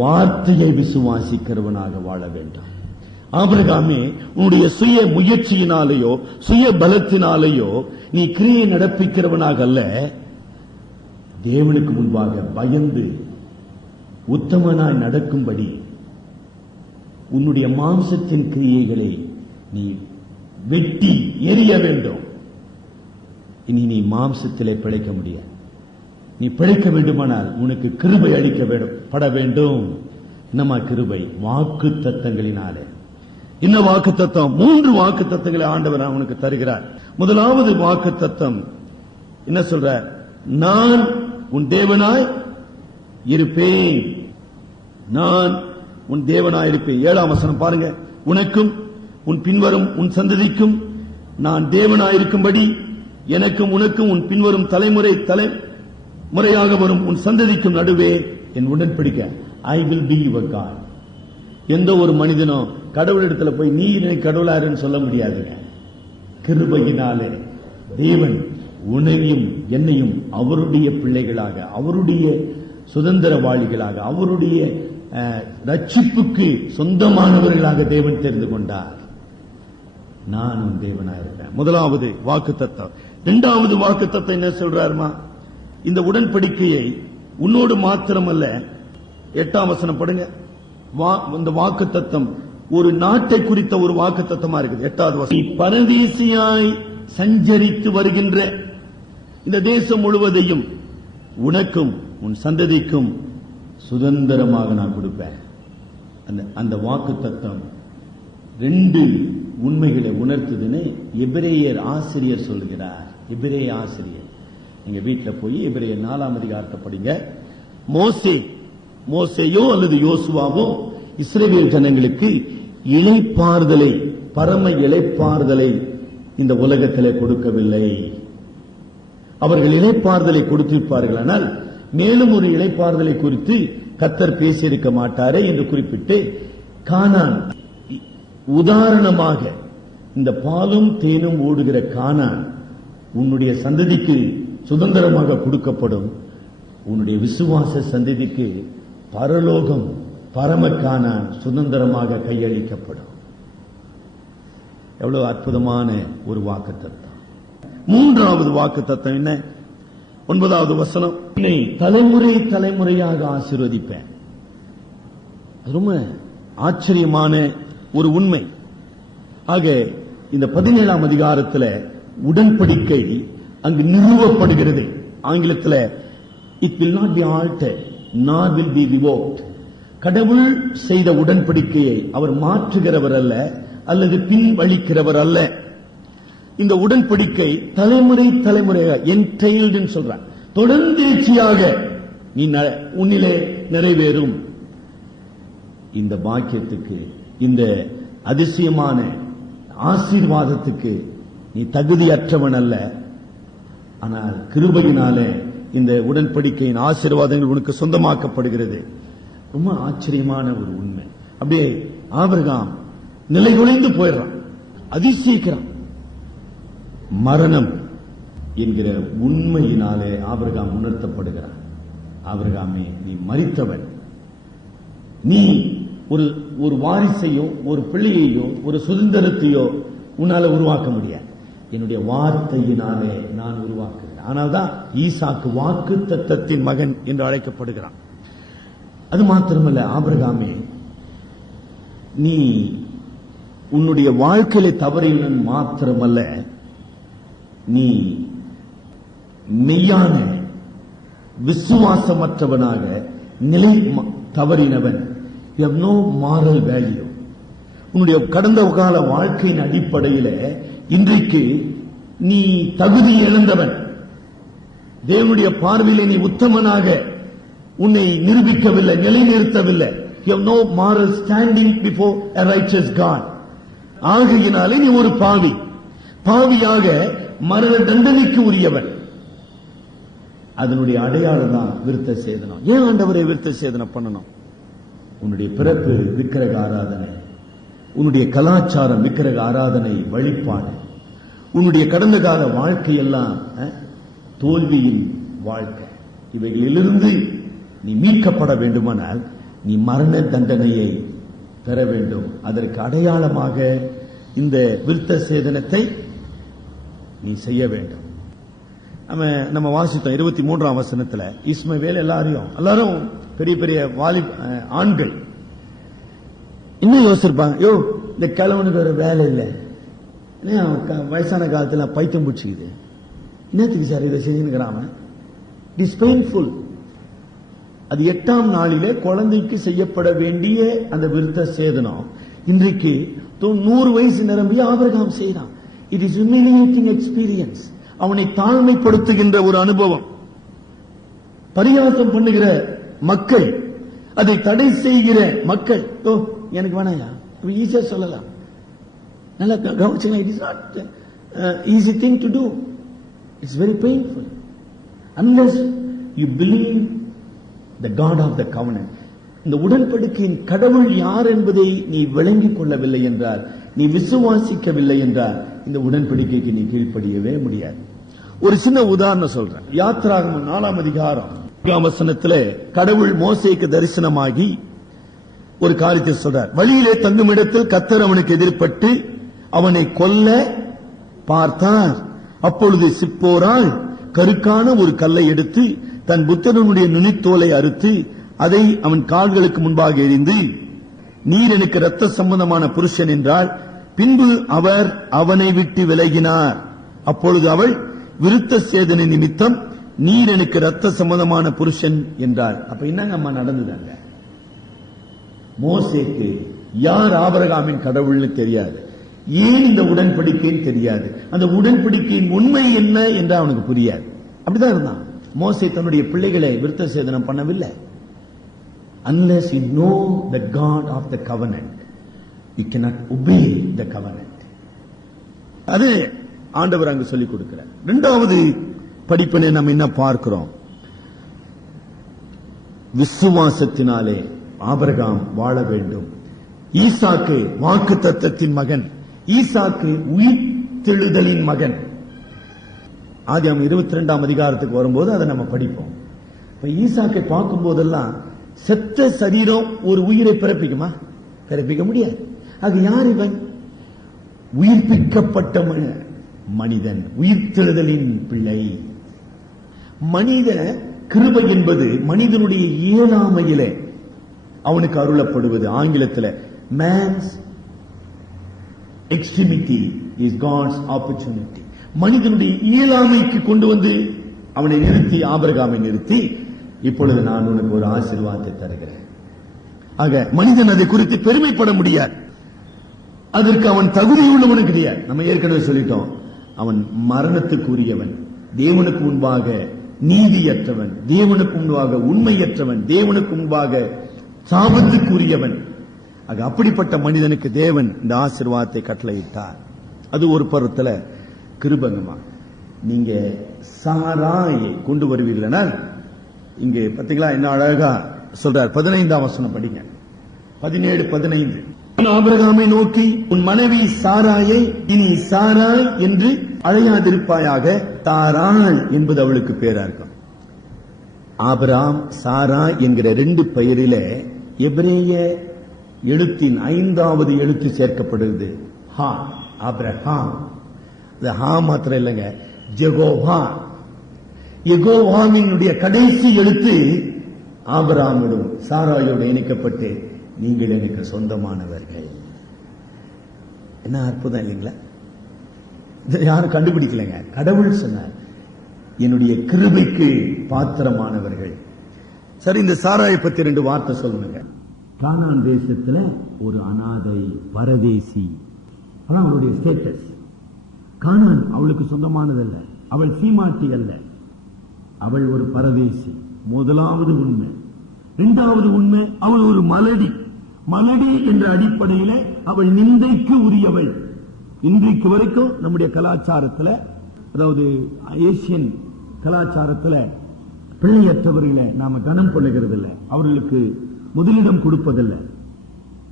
வார்த்தையை விசுவாசிக்கிறவனாக வாழ வேண்டும். ஆபிரகாமே, உன்னுடைய சுய முயற்சியினாலேயோ சுய பலத்தினாலேயோ நீ கிரியை நடப்பிக்கிறவனாக அல்ல, தேவனுக்கு முன்பாக பயந்து உத்தமனாய் நடக்கும்படி உன்னுடைய மாம்சத்தின் கிரியைகளை நீ வெட்டி எறிய வேண்டும். இனி நீ மாம்சத்திலே பிழைக்க முடியாது. நீ பிழைக்க வேண்டுமானால் உனக்கு கிருபை அளிக்கப்பட வேண்டும். என்னமா கிருபை? வாக்கு தத்தங்களினாலே. என்ன வாக்கு தத்தம்? 3 வாக்கு தத்தங்களை ஆண்டவர் உனக்கு தருகிறார். முதலாவது வாக்கு தத்தம் என்ன சொல்ற? நான் உன் தேவனாய் இருப்பேன். நான் உன் தேவனாய் இருப்பேன். 7ஆம் வசனம் பாருங்க. உனக்கும் உன் பின்வரும் உன் சந்ததிக்கும் நான் தேவனாயிருக்கும்படி எனக்கும் உனக்கும் உன் பின்வரும் தலைமுறையாக வரும் உன் சந்ததிக்கும் நடுவே என் உடன்படிக்கை. I will be your God. எந்த ஒரு மனிதனும் கடவுளிடத்துல போய் நீ கடவுளாருன்னு சொல்ல முடியாதுங்க. கிருபையினாலே தேவன் உன்னையும் என்னையும் அவருடைய பிள்ளைகளாக, அவருடைய சுதந்திரவாளிகளாக, அவருடைய ரட்சிப்புக்கு சொந்தமானவர்களாக தேவன் தெரிந்து கொண்டார். நான் உன் தேவனாக இருப்பேன். முதலாவது வாக்குத்தத்தம். இரண்டாவது வாக்குத்தத்தம் என்ன சொல்றாருமா? இந்த உடன்படிக்கையை உன்னோடு மாத்திரமல்ல, 8ஆம் வசனம் படுங்க. இந்த வாக்குத்தத்தம் ஒரு நாட்டை குறித்த ஒரு வாக்குத்தத்தமா இருக்குது. 8வது வசனம், பரதேசியாய் சஞ்சரித்து வருகின்ற இந்த தேசம் முழுவதையும் உனக்கும் உன் சந்ததிக்கும் சுதந்திரமாக நான் கொடுப்பேன். அந்த வாக்குத்தத்தம் 2 உண்மைகளை உணர்த்துதுன்னு எபிரேயர் ஆசிரியர் சொல்கிறார். எபிரேய ஆசிரியர், நீங்க வீட்டில் போய் எபிரேயர் 4ஆம் அதிகாரத்தை படிங்க. மோசேயோ அல்லது யோசுவாவோ இஸ்ரவேல் ஜனங்களுக்கு இளைப்பாறுதலை, பரம இளைப்பாறுதலை இந்த உலகத்திலே கொடுக்கவில்லை. அவர்கள் இளைப்பாறுதலை கொடுத்திருப்பார்கள், ஆனால் மேலும் ஒரு இளைப்பாறுதலை குறித்து கர்த்தர் பேசியிருக்க மாட்டாரே என்று குறிப்பிட்டு, கானான் உதாரணமாக, இந்த பாலும் தேனும் ஓடுகிற கானான் உன்னுடைய சந்ததிக்கு சுதந்திரமாக கொடுக்கப்படும். உன்னுடைய விசுவாச சந்ததிக்கு பரலோகம், பரம கானான் சுதந்திரமாக கையளிக்கப்படும். எவ்வளவு அற்புதமான ஒரு வாக்குத்தத்தம். 3வது வாக்குத்தத்தம் என்ன? 9வது வசனம், என்னை தலைமுறையாக ஆசீர்வதிப்பேன். ரொம்ப ஆச்சரியமான ஒரு உண்மை. ஆக இந்த 17ஆம் அதிகாரத்தில் உடன்படிக்கை அங்கு நிறுவப்படுகிறது. ஆங்கிலத்தில் it will not be altered nor will be revoked. கடவுள் செய்த உடன்படிக்கையை அவர் மாற்றுகிறவர் அல்ல, அல்லது பின்வழிக்கிறவர் அல்ல. இந்த உடன்படிக்கை தலைமுறையாக என்டைல்டு சொல்றார், தொடர்ந்தேச்சியாக நீ உன்னிலே நிறைவேறும். இந்த பாக்கியத்துக்கு, இந்த அதிசயமான ஆசீர்வாதத்துக்கு நீ தகுதியற்றவன் அல்ல. ஆனால் கிருபையினாலே இந்த உடன்படிக்கையின் ஆசீர்வாதங்கள் உனக்கு சொந்தமாக்கப்படுகிறது. ரொம்ப ஆச்சரியமான ஒரு உண்மை. அப்படியே ஆபிரகாம் நிலைகுலைந்து போயிடுறான், அதிசயிக்கிறான். மரணம் என்கிற உண்மையினாலே ஆபிரகாம் உணர்த்தப்படுகிறான். ஆபிரகாமே, நீ மரித்தவன். நீ ஒரு வாரிசையோ, ஒரு பிள்ளையையோ, ஒரு சுதந்திரத்தையோ உன்னால உருவாக்க முடியாது. என்னுடைய வார்த்தையினாலே நான் உருவாக்குகிறேன். ஆனால்தான் ஈசாக்கு வாக்கு தத்தத்தின் மகன் என்று அழைக்கப்படுகிறான். அது மாத்திரமல்ல, ஆபிரகாமே, நீ உன்னுடைய வாழ்க்கையில தவறினன் மாத்திரமல்ல, நீ மெய்யான விசுவாசமற்றவனாக நிலை தவறினவன். You have no moral value. உன்னுடைய கடந்த கால வாழ்க்கையின் அடிப்படையில் இன்றைக்கு நீ தகுதி இழந்தவன். தேவனுடைய பார்வையிலே நீ உத்தமனாக உன்னை நிரூபிக்கவில்லை, நிலைநிறுத்தவில்லை. You have no moral standing before a righteous God. ஆகையினாலே நீ ஒரு பாவியாக மரண தண்டனைக்கு உரியவன். அதனுடைய அடையாளம் தான் விருத்த சேதனம். ஏன் ஆண்டவரை விருத்த சேதனம் பண்ணணும்? உன்னுடைய பிறப்பு விக்கிரக ஆராதனை, உன்னுடைய கலாச்சாரம் விக்கிரக ஆராதனை வழிபாடு, உன்னுடைய கடந்த கால வாழ்க்கையெல்லாம் தோல்வியின் வாழ்க்கை. இவைகளிலிருந்து நீ மீட்கப்பட வேண்டுமானால் நீ மரண தண்டனையை பெற வேண்டும். அதற்கு அடையாளமாக இந்த விருத்த சேதனத்தை நீ செய்ய வேண்டும். நம்ம வாசித்தோம் 23ஆம் வசனத்துல, இஸ்மவேல் எல்லாரும் பெரிய பெரிய ஆண்கள் என்ன யோசிச்சிருப்பாங்க? யோ, இந்த கிழவனுக்கு ஒரு வேலை இல்லை, வயசான காலத்துல பைத்தியம் பிடிச்சிக்குது, என்னத்துக்கு சார் இதை செஞ்சுக்கிறாம? It is painful. அது 8ஆம் நாளிலே குழந்தைக்கு செய்யப்பட வேண்டிய அந்த விருத்த சேதனம் இன்றைக்கு 100 வயசு நிரம்பிய ஆபிரகாம் செய்யறான். It is humiliating experience. அவனை தாழ்மைப்படுத்துகின்ற ஒரு அனுபவம். பரியாசம் பண்ணுகிற மக்கள், அதை தடை செய்கிற மக்கள், ஓ எனக்கு வேணாயா, ஈஸியா சொல்லலாம். நல்லா கவனிச்சுங்களா? It is not easy thing to do. It's very painful. Unless you believe the God of the covenant. இந்த உடன்படிக்கையின் கடவுள் யார் என்பதை நீ விளங்கிக் கொள்ளவில்லை என்றால், நீ விசுவாசிக்கவில்லை என்றால், இந்த உடன்படிக்கைக்கு நீ கீழ்ப்படியவே முடியாது. ஒரு சின்ன உதாரணம் சொல்றேன். யாத்திராகமம் 4ஆம் அதிகாரம் 4ஆம் வசனத்திலே கடவுள் மோசேக்கு தரிசனமாகி ஒரு காரியத்தை சொல்றார். வழியிலே தங்கும் இடத்தில் கர்த்தர் அவனுக்கு எதிர்ப்பட்டு அவனை கொல்ல பார்த்தார். அப்பொழுது சிப்போரால் கருக்கான ஒரு கல்லை எடுத்து தன் புத்திரனுடைய நுனித்தோலை அறுத்து அதை அவன் கால்களுக்கு முன்பாக எறிந்து, நீர் எனக்கு இரத்த சம்பந்தமான புருஷன் என்றால், பின்பு அவர் அவனை விட்டு விலகினார். அப்பொழுது அவள் விருத்த சேதனை நிமித்தம் நீர் எனக்கு இரத்த சம்பந்தமான புருஷன் என்றாள். அப்ப என்னங்க அம்மா நடந்ததாங்க? மோசேக்கு யார் ஆபிரகாமின் கடவுள்னு தெரியாது, ஏன் இந்த உடன்படிக்கைன்னு தெரியாது, அந்த உடன்படிக்கையின் உண்மை என்ன என்று அவனுக்கு புரியாது. அப்படிதான் இருந்தான். மோசே தன்னுடைய பிள்ளைகளை விருத்த சேதனம் பண்ணவில்லை. Unless you know the God of the covenant, you cannot obey the covenant. அது ஆண்டவர் அங்கு சொல்லிக் கொடுக்கிறார். இரண்டாவது படிப்பினை நாம் என்ன பார்க்கிறோம்? விசுவாசத்தினாலே ஆபிரகாம் வாழ வேண்டும். ஈசாக்கு வாக்குத்தத்தத்தின் மகன், ஈசாக்கு உயிர்த்தெழுதலின் மகன். ஆதியாகமம் 22ஆம் அதிகாரத்துக்கு வரும்போது அதை நம்ம படிப்போம். இப்ப ஈசாக்கை பார்க்கும் போதெல்லாம் செத்த சரீரம் ஒரு உயிரை பிறப்பிக்குமா? பிறப்பிக்க முடியாது. ஆக யார் இவன்? உயிர்ப்பிக்கப்பட்ட மனிதன், உயிர்த்தெழுதலின் பிள்ளை. மனித கிருபை என்பது மனிதனுடைய இயலாமையிலே அவனுக்கு அருளப்படுவது. ஆங்கிலத்தில் man's extremity is God's opportunity. மனிதனுடைய இயலாமைக்கு கொண்டு வந்து அவனை நிறுத்தி, ஆபிரகாமை நிறுத்தி, இப்பொழுது நான் உனக்கு ஒரு ஆசீர்வாதத்தை தருகிறேன். ஆக மனிதன் அதை குறித்து பெருமைப்பட முடியாது. அதற்கு அவன் தகுதியுள்ளவனு கிடையாது. நம்ம ஏற்கனவே சொல்லிட்டோம், அவன் மரணத்துக்குரியவன், தேவனுக்கு முன்பாக நீதியற்றவன், தேவனுக்கு முன்பாக உண்மையற்றவன், தேவனுக்கு முன்பாக சாபத்துக்குரியவன். ஆக அப்படிப்பட்ட மனிதனுக்கு தேவன் இந்த ஆசீர்வாதத்தை கட்டளையிட்டார். அது ஒரு பருவத்துல கிருபங்கமா. நீங்க சாராயை கொண்டு வருவீர்களானால், இங்கே பாத்தீங்களா என்ன அழகா சொல்றார். 15ஆம் வசனம் படிங்க. 17-15. ஆபிரகாமை நோக்கி, உன் மனைவி சாராயை இனி சாராய் என்று அழையாதிருப்பாயாக, சாராள் என்பது அவளுக்கு பேரா இருக்கும். ஆபிரகாம் சாராய் என்கிற 2 பெயரிலே எபிரேய எழுத்தின் 5வது எழுத்து சேர்க்கப்படுகிறது. ஹா. ஆபிரகாம். ஹா மாத்திரம் இல்லைங்க, ஜெகோவா. யெகோவாவினுடைய கடைசி எழுத்து ஆபிரகாமோடும் சாராயோடு இணைக்கப்பட்டு, நீங்கள் எனக்கு சொந்தமானவர்கள். என்ன அற்புதம் இல்லைங்களா? யாரும் கண்டுபிடிக்கலைங்க, கடவுள் சொன்னார், என்னுடைய கிருபைக்கு பாத்திரமானவர்கள். சரி, இந்த சாராயை பத்தி 2 வார்த்தை சொல்லுங்க. கானான் தேசத்துல ஒரு அனாதை பரதேசி, அதான் அவளுடைய ஸ்டேட்டஸ். கானான் அவளுக்கு சொந்தமானதல்ல, அவள் சீமாட்டி அல்ல, அவள் ஒரு பரதேசி. முதலாவது உண்மை. இரண்டாவது உண்மை, அவள் ஒரு மலடி. மலடி என்ற அடிப்படையில அவள் நிந்தைக்கு உரியவள். இன்றைக்கு வரைக்கும் நம்முடைய கலாச்சாரத்தில், அதாவது ஏசியன் கலாச்சாரத்தில், பிள்ளையற்றவர்களை நாம கனம் பண்ணுகிறது இல்லை, அவர்களுக்கு முதலிடம் கொடுப்பதில்லை.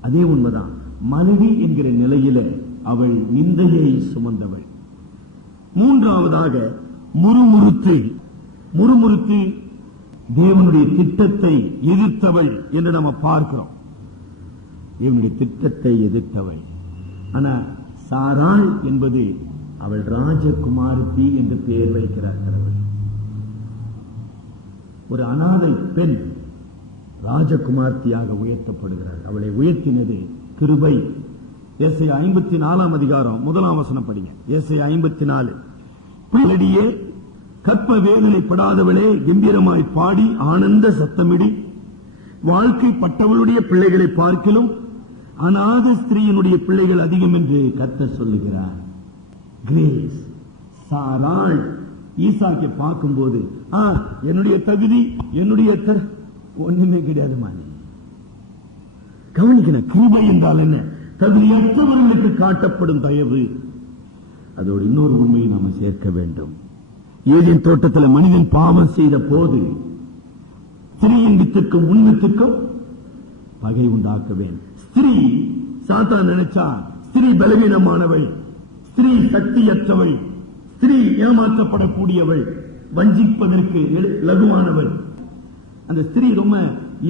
அதே உண்மைதான். மலடி என்கிற நிலையில அவள் நிந்தையை சுமந்தவள். மூன்றாவதாக முறுமுறுத்து தேவனுடைய திட்டத்தை எதிர்த்தவள் என்று நம்ம பார்க்கிறோம். தேவனுடைய திட்டத்தை எதிர்த்தவள். ஆனா சாராள் என்பது அவள் ராஜகுமாரத்தி என்று பெயர் வைக்கிறார் கடவுள். ஒரு அனாதை பெண் ராஜகுமார்த்தியாக உயர்த்தப்படுகிறார். அவளை உயர்த்தினது கிருபை. ஏசாயா 54ஆம் அதிகாரம் 1ஆம் வசனம் படிங்க. ஏசாயா 54. பிள்ளடியே, கற்ப வேதனைப்படாதவளே, கம்பீரமாய் பாடி ஆனந்த சத்தமிடி, வாழ்க்கைப்பட்டவளுடைய பிள்ளைகளை பார்க்கிலும் அநாத ஸ்திரீயினுடைய பிள்ளைகள் அதிகம் என்று கர்த்தர் சொல்லுகிறார். கிரேஸ். சாராள் ஈசாக்கை பார்க்கும்போது, என்னுடைய தகுதி, என்னுடைய ஒண்ணுமே கிடையாது மாணி. கவனிக்கணும், கிருபை என்றால் என்ன? தகுதியற்றவர்களுக்கு காட்டப்படும் தயவு. அதோடு இன்னொரு உண்மையை நாம சேர்க்க வேண்டும். ஏதேன் தோட்டத்தில் மனிதன் பாவம் செய்த போது ஸ்திரீயின் வித்துக்கும் உன் வித்துக்கும் பகை உண்டாக்குவேன். ஸ்திரீ சாத்தான் நினைச்சா ஸ்திரீ பலவீனமானவள், ஸ்திரீ சக்தியற்றவள், ஸ்திரீ ஏமாற்றப்படக்கூடியவள், வஞ்சிப்பதற்கு லகுவானவள். அந்த ஸ்திரீ ரொம்ப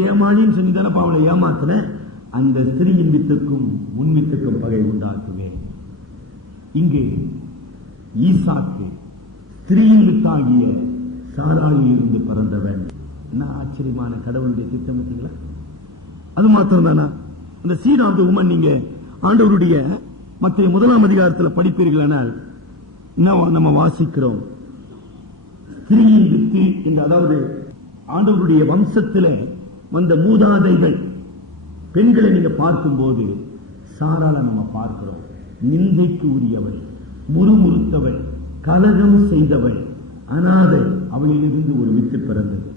ஏமாளின்னு சொல்லி தானே அவளை ஏமாத்தின. அந்த ஸ்திரீயின் வித்துக்கும் உன் வித்துக்கும் பகை உண்டாக்குவேன். இங்கே ஈசாக்கு ஸ்திரீயின் வித்தாகிய சாராளில் இருந்து பிறந்தவன். என்ன ஆச்சரியமான கடவுளுடைய திட்டமிட்டீங்களா? அது மாத்திரம் தானா? அந்த சீட் ஆஃப் தி உமன் நீங்க ஆண்டவருடைய மத்திய 1ஆம் அதிகாரத்தில் படிப்பீர்களானால் நம்ம வாசிக்கிறோம், ஸ்திரீயின் வித்து என்று. அதாவது ஆண்டவருடைய வம்சத்தில் வந்த மூதாதைகள் பெண்களை நீங்க பார்க்கும்போது சாராள நம்ம பார்க்கிறோம். நிந்தைக்கு உரியவள், முறுமுறுத்தவள், கலகம் செய்தவள், அனாதை. அவளிலிருந்து ஒரு வித்து பிறந்தது.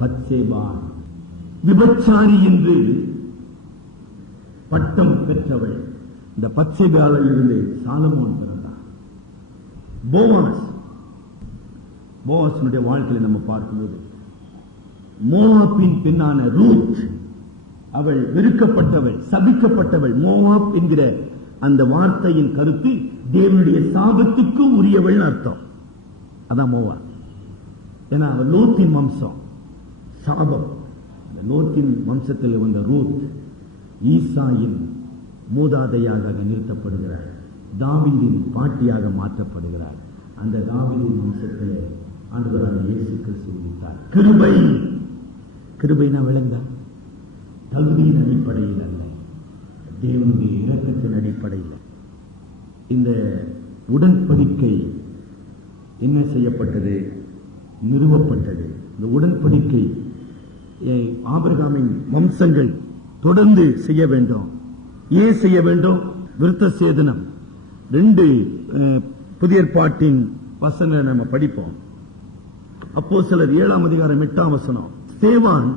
பத்சேபா விபச்சாரி என்று பட்டம் பெற்றவள். இந்த பத்சேபாவிலிருந்து சாலமோன் பிறந்தார். போவாஸினுடைய வாழ்க்கையை நம்ம பார்க்கும்போது மோவாப்பின் பெண்ணான ரூத், அவள் வெறுக்கப்பட்டவள், சபிக்கப்பட்டவள். மோவாப் என்கிற அந்த வார்த்தையின் கருத்து தேவனுடைய சாபத்துக்கு உரியவள் அர்த்தம். அதான் மோவாப். ஏன்னா அவள் லோத்தின் வம்சம், சாபம். லோத்தின் வம்சத்தில் வந்த ரூத் ஈசாயின் மூதாதையாக நிறுத்தப்படுகிறார். தாவீதின் பாட்டியாக மாற்றப்படுகிறார். அந்த தாவீதின் வம்சத்தில் ஆண்டவராக இயேசு கிறிஸ்து உதித்தார். கிருபை, கிருபைனா விளங்குதா? தகுதியின் அடிப்படையில் அல்ல, தேவனுடைய இரக்கத்தின் அடிப்படையில். இந்த உடன்படிக்கை என்ன செய்யப்பட்டது? நிறுவப்பட்டது. இந்த உடன்படிக்கை ஆபிரகாமின் வம்சங்கள் தொடர்ந்து செய்ய வேண்டும். ஏன் செய்ய வேண்டும்? விருத்த சேதனம். 2 புதிய ஏற்பாட்டின் வசனங்களை நம்ம படிப்போம். அப்போஸ்தலர் 7ஆம் அதிகாரம் 8ஆம் வசனம். ஸ்தேவான்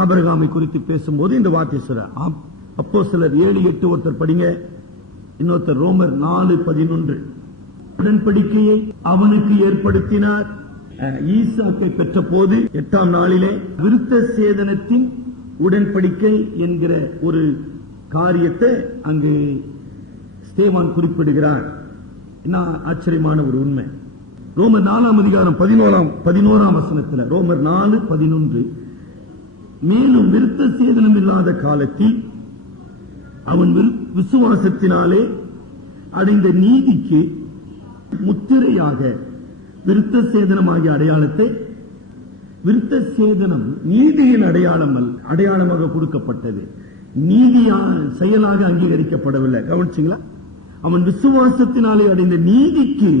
ஆபிரகாமை குறித்து பேசும்போது இந்த வார்த்தை சொல்ற. அப்போஸ்தலர் 7:8 ஒருத்தர் படிங்க, இன்னொருத்தர் ரோமர் 4:11. உடன்படிக்கையை அவனுக்கு ஏற்படுத்தினார். ஈசாக்கை பெற்ற போது 8ஆம் நாளிலே விருத்த சேதனத்தின் உடன்படிக்கை என்கிற ஒரு காரியத்தை அங்கு ஸ்தேவான் குறிப்பிடுகிறார். என்ன ஆச்சரியமான ஒரு உண்மை. ரோமர் 4ஆம் அதிகாரம் 11ஆம் வசனத்தில், ரோமர் 4:11, மேலும் விருத்த சேதனம் இல்லாத காலத்தில் அவன் விசுவாசத்தினாலே அடைந்த நீதிக்கு முத்திரையாக விருத்த சேதனமாகிய அடையாளத்தை, விருத்த சேதனம் நீதியின் அடையாளமாக கொடுக்கப்பட்டது, நீதியா செயலாக அங்கீகரிக்கப்படவில்லை. கவனிச்சீங்களா? அவன் விசுவாசத்தினாலே அடைந்த நீதிக்கு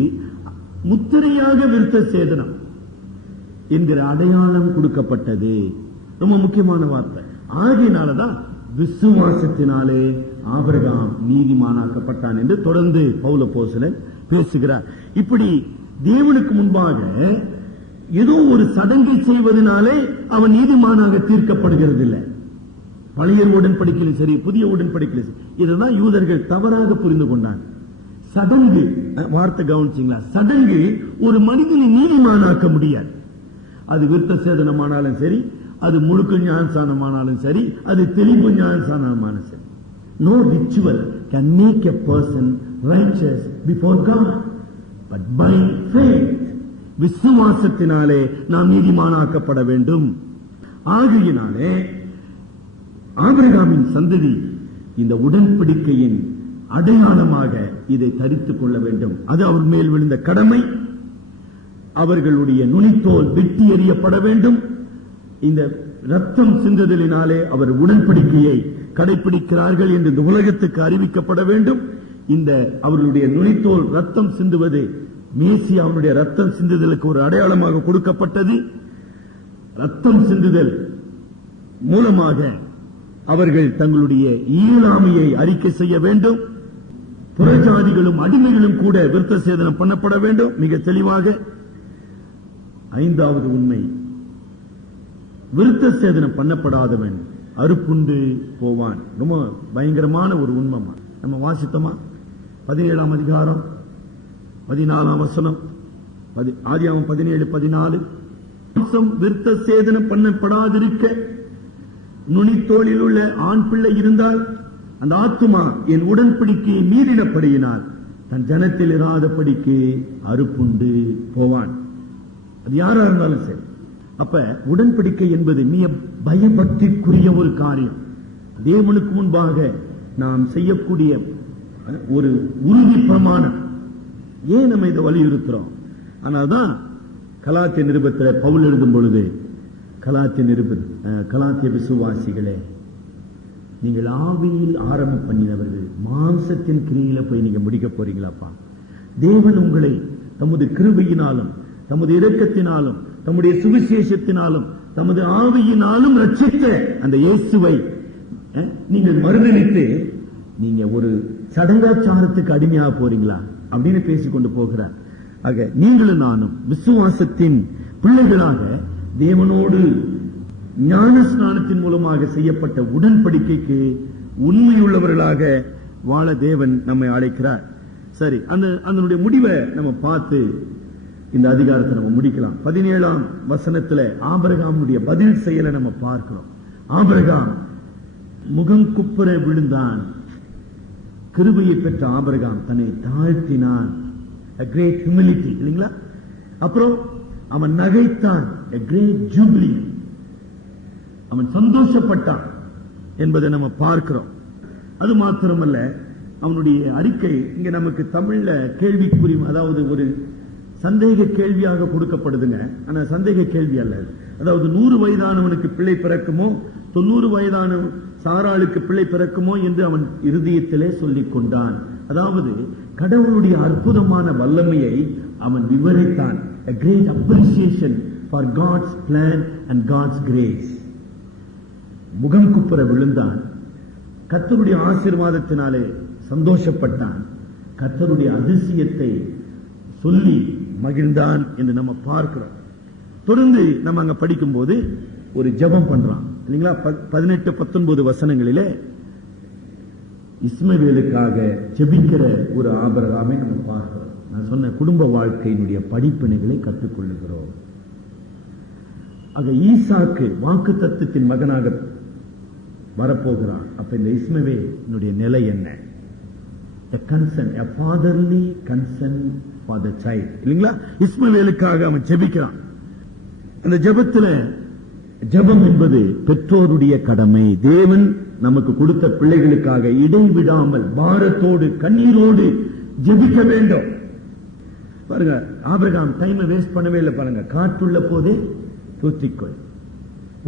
முத்திரையாக விருத்த சேதனம் என்கிற அடையாளம் கொடுக்கப்பட்டது. ரொம்ப முக்கியமான வார்த்தை. ஆகையினாலதான் விசுவாசத்தினாலே ஆபிரகாம் நீதிமானாக்கப்பட்டான் என்று தொடர்ந்து பவுல் அப்போஸ்தலன் பேசுகிறார். இப்படி தேவனுக்கு முன்பாக ஏதோ ஒரு சடங்கை செய்வதனாலே அவன் நீதிமானாக தீர்க்கப்படுகிறது இல்லை. பழைய உடன்படிக்கையிலும் சரி, புதிய உடன்படிக்கையிலும் சரி, இதுதான் யூதர்கள் தவறாக புரிந்து கொண்டாங்க. சடங்கு வார்த்தை கவனிச்சீங்களா? சடங்கு ஒரு மனிதனை நீதிமானாக்க முடியாது. அது விருத்த சேதனமானாலும் சரி, அது முழுக்க ஞானசானமானாலும் சரி, அது தெளிவு ஞானசானமானாலும் சரி. No ritual can make a person righteous before God, but by faith, விசுவாசத்தினாலே நாம் நீதிமானாக்கப்பட வேண்டும். ஆகையினாலே ஆபிரகாமின் சந்ததி இந்த உடன்படிக்கையின் அடையாளமாக இதை தரித்துக் கொள்ள வேண்டும். அது அவர் மேல் விழுந்த கடமை. அவர்களுடைய நுனித்தோல் வெட்டி எறியப்பட வேண்டும். இந்த ரத்தம் சிந்துதலினாலே அவர் உடன்படிக்கையை கடைபிடிக்கிறார்கள் என்று இந்த உலகத்துக்கு அறிவிக்கப்பட வேண்டும். இந்த அவர்களுடைய நுனித்தோல் ரத்தம் சிந்துவது மேசியாவுடைய ரத்தம் சிந்துதலுக்கு ஒரு அடையாளமாக கொடுக்கப்பட்டது. ரத்தம் சிந்துதல் மூலமாக அவர்கள் தங்களுடைய இயலாமையை அறிக்கை செய்ய வேண்டும். புறஜாதிகளும் அடிமைகளும் கூட விருத்த சேதனம் பண்ணப்பட வேண்டும். மிக தெளிவாக 5வது உண்மை, விருத்த சேதனம் பண்ணப்படாதவன் அறுப்புண்டு போவான். ரொம்ப பயங்கரமான ஒரு உண்மைமா. நம்ம வாசித்தோமா? 17ஆம் அதிகாரம் 14ஆம் வசனம். ஆதியாகமம் 17:14 விருத்த சேதனம் பண்ணப்படாதிருக்க நுனித்தோளில் உள்ள ஆண் பிள்ளை இருந்தால் அந்த ஆத்துமா என் உடன்படிக்கையை மீறினபடியினால் தன் ஜனத்தில் இராதபடிக்கு அறுப்புண்டு போவான். அது யாரா இருந்தாலும் சரி. அப்ப உடன்படிக்கை என்பது மிக பயபக்திக்குரிய ஒரு காரியம். தேவனுக்கு முன்பாக நாம் செய்யக்கூடிய ஒரு உறுதி பிரமாணம். ஏன் நம்ம இதை வலியுறுத்துறோம்? ஆனால்தான் கலாத்திய நிருபத்தில் பவுல் எழுதும் பொழுது, கலாத்திய விசுவாசிகளே, நீங்கள் ஆவியில் ஆரம்பம் பண்ணினவர்கள் மாம்சத்தின் கிரியில போய் நீங்க முடிக்க போறீங்களாப்பா? தேவன் உங்களை தமது கிருபையினாலும் தமது இரக்கத்தினாலும் தம்முடைய சுவிசேஷத்தினாலும் தமது ஆவியினாலும் ரட்சித்த அந்த இயேசுவை நீங்கள் மறுதலித்து நீங்க ஒரு சடங்காச்சாரத்துக்கு அடிமையாக போறீங்களா அப்படின்னு பேசிக்கொண்டு போகிறார். ஆக நீங்களும் நானும் விசுவாசத்தின் பிள்ளைகளாக தேவனோடு ஞான ஸ்நானத்தின் மூலமாக செய்யப்பட்ட உடன்படிக்கைக்கு உண்மையுள்ளவர்களாக வாழ தேவன் நம்மை அழைக்கிறார். சரி, அதனுடைய முடிவை நம்ம பார்த்து இந்த அதிகாரத்தை நம்ம முடிக்கலாம். 17ஆம் வசனத்துல ஆபிரகாமுடைய பதில் செயலை நம்ம பார்க்கிறோம். ஆபிரகாம் முகம் குப்புற விழுந்தான். கிருபையை பெற்ற ஆபிரகாம் தன்னை தாழ்த்தினான். a great humility, இல்லைங்களா? அப்புறம் அவன் நகைத்தான், a great jubilee. அவன் சந்தோஷப்பட்டான் என்பதை நம்ம பார்க்கிறோம். அது மாத்திரமல்ல, அவனுடைய அறிக்கை இங்க நமக்கு தமிழ்ல கேள்விக்குறி, அதாவது ஒரு சந்தேக கேள்வியாக கொடுக்கப்படுதுங்க. ஆனா சந்தேக கேள்வி அல்ல. அதாவது 100 வயதானவனுக்கு பிள்ளை பிறக்குமோ 90 வயதான சாராளுக்கு பிள்ளை பிறக்குமோ என்று அவன் இருதயத்திலே சொல்லிக் கொண்டான். அதாவது கடவுளுடைய அற்புதமான வல்லமையை அவன் விவரித்தான். a great appreciation for God's plan and God's grace. முகம் குப்புற விழுந்தான். கர்த்தருடைய ஆசீர்வாதத்தினாலே சந்தோஷப்பட்டான். கர்த்தருடைய அதிசயத்தை சொல்லி மகிழ்ந்தான் என்று நம்ம பார்க்கிறோம். தொடர்ந்து நம்ம அங்க படிக்கும் போது ஒரு ஜெபம் பண்றான், இல்லைங்களா? 18-19 வசனங்களிலே இஸ்மவேலுக்காக ஜெபிக்கிற ஒரு ஆபிரகாமை நம்ம பார்க்கிறோம். நான் சொன்ன குடும்ப வாழ்க்கையினுடைய படிப்பினைகளை கற்றுக்கொள்ளுகிறோம். ஆக ஈசாக்கு வாக்குத்தத்தத்தின் மகனாக வரப்போகிறான். அப்ப இந்த இஸ்மவேலுடைய நிலை என்ன? The concern, a fatherly concern for the child, இல்லைங்களா? இஸ்மவேலுக்காக அவன் ஜெபிக்கிறான். அந்த ஜெபம் என்பது பெற்றோருடைய கடமை. தேவன் நமக்கு கொடுத்த பிள்ளைகளுக்காக இடைவிடாமல் பாரத்தோடு கண்ணீரோடு ஜெபிக்க வேண்டும். பாருங்க, ஆபிரகாம் டைமை வேஸ்ட் பண்ணவே இல்லை. பாருங்க, காற்றுள்ள போதே தூத்திக்கொள்.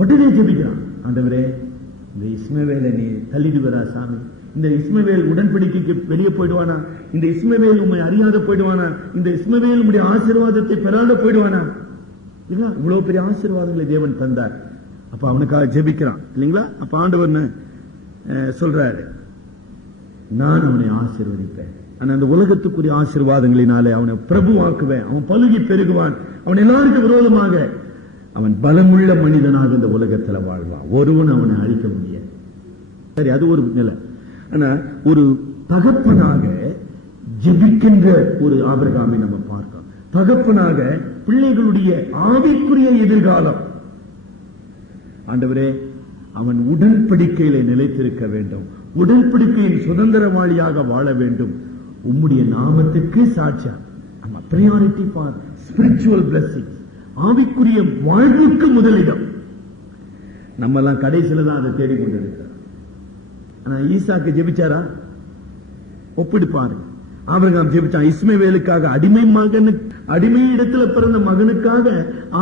உடனே ஜெபிக்கிறான், ஆண்டவரே இந்த இஸ்மவேலை நீ தள்ளிடுவரா சாமி? இந்த இஸ்மவேல் உடன்படிக்கைக்கு வெளியே போயிடுவானா? இந்த இஸ்மவேல் உண்மை அறியாத போயிடுவானா? இந்த இஸ்மவேல் உங்களுடைய ஆசீர்வாதத்தை பெறாத போயிடுவானா? இல்லைங்களா? இவ்வளவு பெரிய ஆசீர்வாதங்களை தேவன் தந்தார். அப்ப அவனுக்காக ஜெபிக்கிறான், இல்லைங்களா? அப்ப ஆண்டவர் சொல்றாரு, நான் அவனை ஆசீர்வதிப்பேன். ஆனா அந்த உலகத்துக்குரிய ஆசீர்வாதங்களினாலே அவனை பிரபுவாக்குவேன். அவன் பலுகி பெருகுவான். அவன் எல்லாருக்கும் விரோதமாக அவன் பலமுள்ள மனிதனாக இந்த உலகத்தில் வாழ்வான். ஒருவன் அவனை அழிக்க முடியாது. சரி, அது ஒரு நிலை. ஆனா ஒரு தகப்பனாக ஜெபிக்கின்ற ஒரு ஆபிரகாமை நம்ம பார்க்கிறோம். தகப்பனாக பிள்ளைகளுடைய ஆவிக்குரிய எதிர்காலம், ஆண்டவரே அவன் உடன்படிக்கையில நிலைத்திருக்க வேண்டும், உடன்படிக்கையின் சுதந்திரவாளியாக வாழ வேண்டும், உம்முடைய நாமத்துக்கு சாட்சியா. பிரையாரிட்டி ஃபார் ஸ்பிரிச்சுவல் பிளெஸிங்ஸ், ஆவிக்குரிய வாழ்வுக்கு முதலிடம். நம்ம எல்லாம் கடைசியில தான் அதை தேடிக்கொண்டிருக்கிறோம். ஆனா ஈசாக்கு ஜெபிச்சாரா? ஒப்பிடு பாருங்க. ஆபிரகாம் ஜெபிச்சான். இஸ்மவேலுக்காக அடிமை இடத்துல பிறந்த மகனுக்காக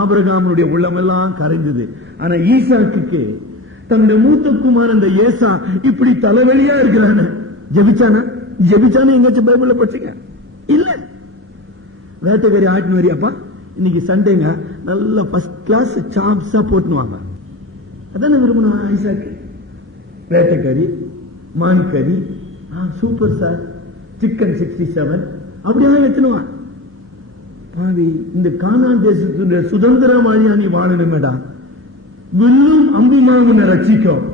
ஆபிரகாமுடைய உள்ளமெல்லாம் கரைந்தது. ஆனா ஈசாக்கு தன்னுடைய மூத்த குமாரன் இந்த ஏசா இப்படி தலைவலியா இருக்கிறான ஜெபிச்சானு எங்காச்சும் பைபிள்ல படிச்சீங்க? இல்ல. வேட்டைக்காரி ஆட்டினு வரியாப்பா, இன்னைக்கு சண்டேங்க நல்ல ஃபர்ஸ்ட் கிளாஸ் சாப்ஸா போட்டுனுவாங்க. அதான விரும்பினா ஈசாக்கு? வேட்டைக்கறி, மான் கறி, சூப்பர் சார், சிக்கன் 67 அப்படியே எத்தனுவான். பாவி, இந்த கானான் தேசத்துடைய சுதந்திரவாளியா நீ வாழணுமேடா. வில்லும் அம்பிமாவும் ரட்சிக்கும்.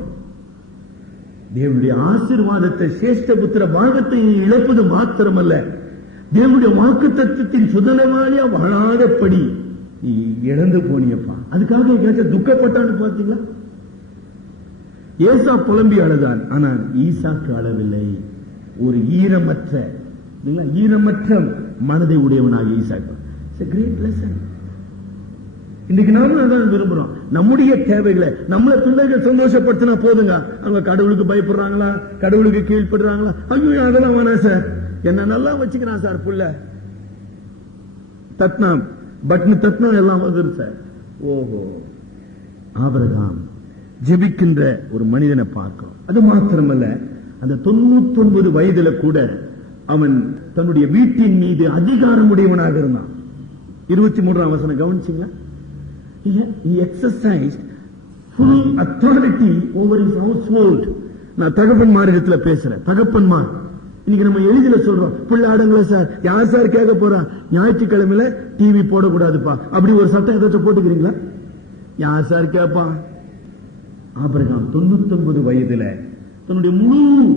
தேவனுடைய ஆசீர்வாதத்தை, சேஷ்ட புத்திர பாகத்தை இழப்பது மாத்திரமல்ல, தேவனுடைய வாக்குத்தத்தத்தின் சுதந்திரவாளியா வாழாதபடி நீ இழந்து போனியப்பா. அதுக்காக எங்கேயாச்சும் துக்கப்பட்டான்னு பார்த்தீங்களா? ஏசா புலம்பி அழுதான், ஆனால் ஈசாக்கு அழவில்லை. ஒரு ஈரமற்ற மனதை உடையவனாக ஈசாக்கு. It's a great lesson. இன்னைக்கு நாம அதான் விரும்புறோம். நம்முடைய தேவைகளை நம்மள பிள்ளைகள் சந்தோஷப்படுத்தினா போதுங்க. அவங்க கடவுளுக்கு பயப்படுறாங்களா, கடவுளுக்கு கீழ்படுறாங்களா? ஐயோ அதெல்லாம் வேணாம் சார், என்ன நல்லா வச்சுக்கிறான் சார் புள்ள, தட்னா பட்டன் தட்னா எல்லாம் வந்துரு சார். ஓஹோ, ஆபிரகாம் ஜெபிக்கின்ற ஒரு மனிதனை பார்க்கிறோம். அது மாத்திரமல்ல, அந்த 99 வயதுல கூட அவன் தன்னுடைய வீட்டின் மீது அதிகாரம் உடையவனாக இருந்தான். 23ஆம் வசனம் கவனிச்சீங்களா? He exercised full authority over his household. நான் தகப்பன்மாரிடத்துல பேசுறேன். தகப்பன்மார் இன்னைக்கு நம்ம எளிதில சொல்றோம், பிள்ளை ஆடுங்களா சார், யார் சார் கேட்க போறா, ஞாயிற்றுக்கிழமையில டிவி போடக்கூடாதுப்பா, அப்படி ஒரு சட்டம் ஏதாச்சும் போட்டுக்கிறீங்களா? யார் சார் கேட்பா? ஆபிரகாம் 99 வயதுல தன்னுடைய முழு,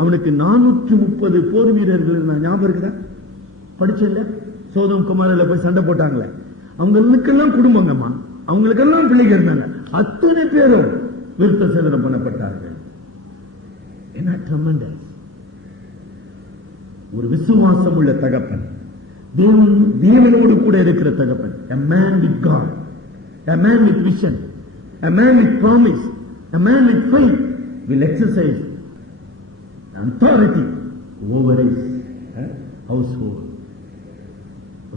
அவனுக்கு 430 போர் வீரர்கள் ஞாபகம் இருக்குதா? படிச்சல சோதம் குமாரில போய் சண்டை போட்டாங்களே, அவங்களுக்கெல்லாம் குடும்பங்கம்மா, அவங்களுக்கெல்லாம் பிள்ளைங்க இருந்தாங்க. அத்தனை பேரும் விருத்த சேதனம் பண்ணப்பட்டார்கள். என்ன ட்ரெமெண்டஸ்! ஒரு விசுவாசம் உள்ள தகப்பன், தேவனோடு கூட இருக்கிற தகப்பன். A man with God, a man with vision, a man with promise, a man with faith will exercise authority over his household.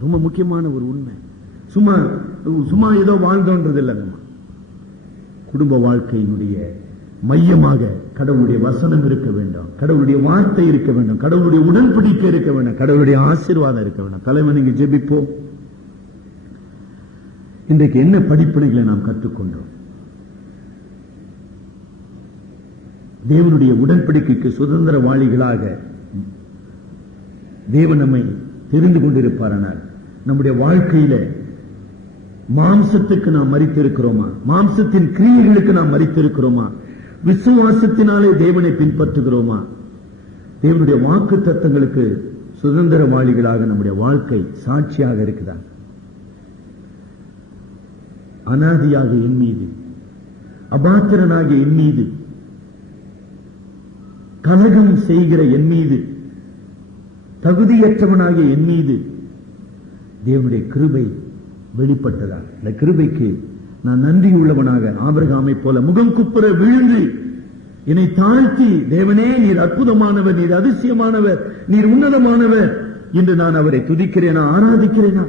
ரொம்ப முக்கியமான ஒரு உண்மை. சும்மா ஏதோ வாழ்ந்தோன்றது இல்லைங்கம்மா. குடும்ப வாழ்க்கையினுடைய மையமாக கடவுளுடைய வசனம் இருக்க வேண்டும், கடவுளுடைய வார்த்தை இருக்க வேண்டும், கடவுளுடைய உடன்படிக்கை இருக்க வேண்டும், கடவுளுடைய ஆசீர்வாதம் இருக்க வேண்டும். தலைவன் இங்கு ஜெபிப்போம். இன்றைக்கு என்ன படிப்பினைகளை நாம் கற்றுக்கொண்டோம்? தேவனுடைய உடன்படிக்கைக்கு சுதந்திரவாளிகளாக தேவன் நம்மை தெரிந்து கொண்டிருப்பாரானால், நம்முடைய வாழ்க்கையில மாம்சத்துக்கு நாம் மரித்திருக்கிறோமா? மாம்சத்தின் கிரியைகளுக்கு நாம் மரித்திருக்கிறோமா? விசுவாசத்தினாலே தேவனை பின்பற்றுகிறோமா? தேவனுடைய வாக்கு தத்தங்களுக்கு சுதந்திரவாளிகளாக நம்முடைய வாழ்க்கை சாட்சியாக இருக்குதா? அநாதியாக என் மீது, அபாத்திரனாகிய என் மீது, கலகம் செய்கிற என் மீது, தகுதியற்றவனாகிய என் மீது தேவனுடைய கிருபை வெளிப்பட்டதா? இந்த கிருபைக்கு நான் நன்றியுள்ளவனாக ஆபிரகாமை போல முகம் குப்புற விழுந்து என்னை தாழ்த்தி, தேவனே நீர் அற்புதமானவர், நீர் அதிசயமானவர், நீர் உன்னதமானவர் என்று நான் அவரை துதிக்கிறேனா, ஆராதிக்கிறேனா?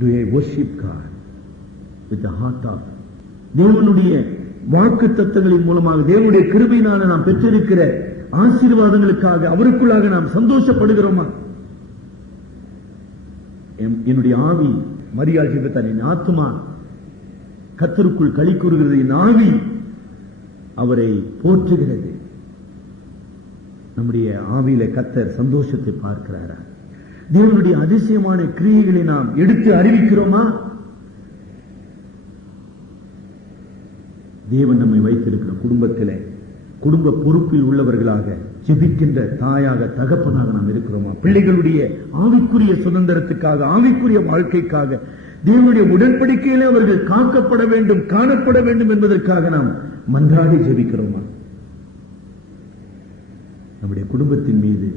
Do I worship God with the heart of தேவனுடைய வாக்கு தத்தங்களின் மூலமாக, தேவனுடைய கிருபையினால நாம் பெற்றிருக்கிற ஆசீர்வாதங்களுக்காக அவருக்குள்ளாக நாம் சந்தோஷப்படுகிறோமா? என்னுடைய ஆவி மரியாள் ஜெபித்தார், என் ஆத்துமா கர்த்தருக்குள் களி கூறுகிறது, என் ஆவி அவரை போற்றுகிறது. நம்முடைய ஆவியில கர்த்தர் சந்தோஷத்தை பார்க்கிறாரா? தேவனுடைய அதிசயமான கிரியைகளை நாம் எடுத்து அறிவிக்கிறோமா? தேவன் நம்மை வைத்திருக்கிற குடும்பத்திலே குடும்ப பொறுப்பில் உள்ளவர்களாக, ஜெபிக்கின்ற தாயாக, தகப்பனாக நாம் இருக்கிறோமா? பிள்ளைகளுடைய ஆவிக்குரிய சுதந்திரத்துக்காக, ஆவிக்குரிய வாழ்க்கைக்காக, தேவனுடைய உடன்படிக்கையிலே அவர்கள் காக்கப்பட வேண்டும், காணப்பட வேண்டும் என்பதற்காக நாம் மன்றாடி ஜெபிக்கிறோமா? நம்முடைய குடும்பத்தின் மீது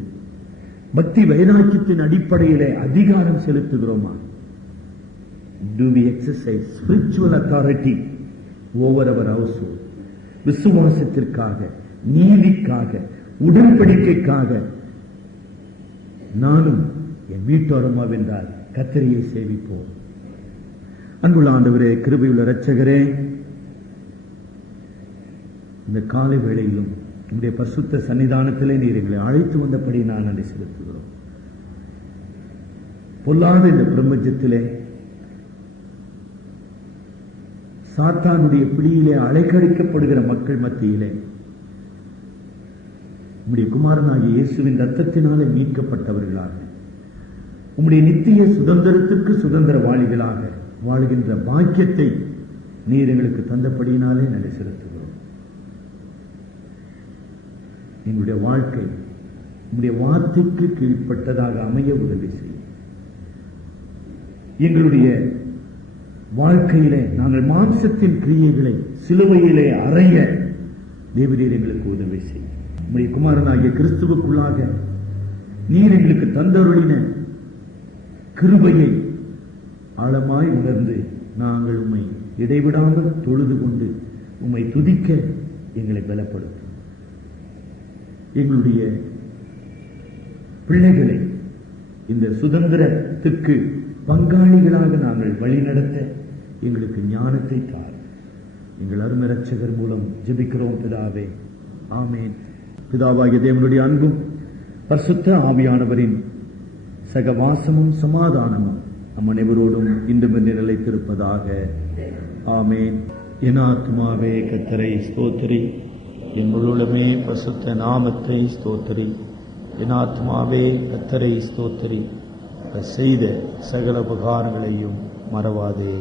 பக்தி வைராக்கியத்தின் அடிப்படையிலே அதிகாரம் செலுத்துகிறோமா? Do we exercise spiritual authority over our household? விசுவாசத்திற்காக, நீதிக்காக, உடன்படிக்கைக்காக நானும் என் வீட்டோரமா வென்றால் கர்த்தரையை சேவிப்போம். அன்புள்ள ஆண்டவரே, கிருபையுள்ள இரட்சகரே, இந்த காலை வேளையிலும் உம்முடைய பரிசுத்த சன்னிதானத்திலே நீர் எங்களை அழைத்து வந்தபடி நான் நன்றி செலுத்துகிறோம். பொல்லாத இந்த பிரபஞ்சத்திலே சாத்தானுடைய பிடியிலே அலைக்கழிக்கப்படுகிற மக்கள் மத்தியிலே உம்முடைய குமாரனாகிய இயேசுவின் ரத்தத்தினாலே மீட்கப்பட்டவர்களாக, உம்முடைய நித்திய சுதந்திரத்திற்கு சுதந்திரவாளிகளாக வாழ்கின்ற பாக்கியத்தை நீர் எங்களுக்கு தந்தபடியினாலே நன்றி செலுத்துகிறோம். எங்களுடைய வாழ்க்கை உம்முடைய வார்த்தைக்கு கீழ்ப்பட்டதாக அமைய உதவி செய்யும். எங்களுடைய வாழ்க்கையிலே நாங்கள் மாம்சத்தின் கிரியைகளை சிலுவையிலே அறைய தேவரீர் எங்களுக்கு உதவி செய்யும். உம்முடைய குமாரனாகிய கிறிஸ்துவுக்குள்ளாக நீர் எங்களுக்கு தந்தருளின கிருபையை ஆழமாய் உணர்ந்து நாங்கள் உம்மை இடைவிடாமல் தொழுது கொண்டு உம்மை துதிக்க எங்களை பலப்படுத்தும். எங்களுடைய பிள்ளைகளை இந்த சுதந்திரத்திற்கு பங்காளிகளாக நாங்கள் வழிநடத்த எங்களுக்கு ஞானத்தை தார். எங்கள் அருமை இரட்சகர் மூலம் ஜெபிக்கிறோம் பிதாவே, ஆமேன். பிதாவாகிய தேவனுடைய அன்பும் பரிசுத்த ஆவியானவரின் சகவாசமும் சமாதானமும் நம் அனைவரோடும் இன்றும் நிலைத்திருப்பதாக, ஆமேன். என் ஆத்துமாவே கர்த்தரை ஸ்தோத்திரி, என் முழுமே பரிசுத்த நாமத்தை ஸ்தோத்திரி. என் ஆத்துமாவே கர்த்தரை ஸ்தோத்திரி, செய்த சகல உபகாரங்களையும் மறவாதே.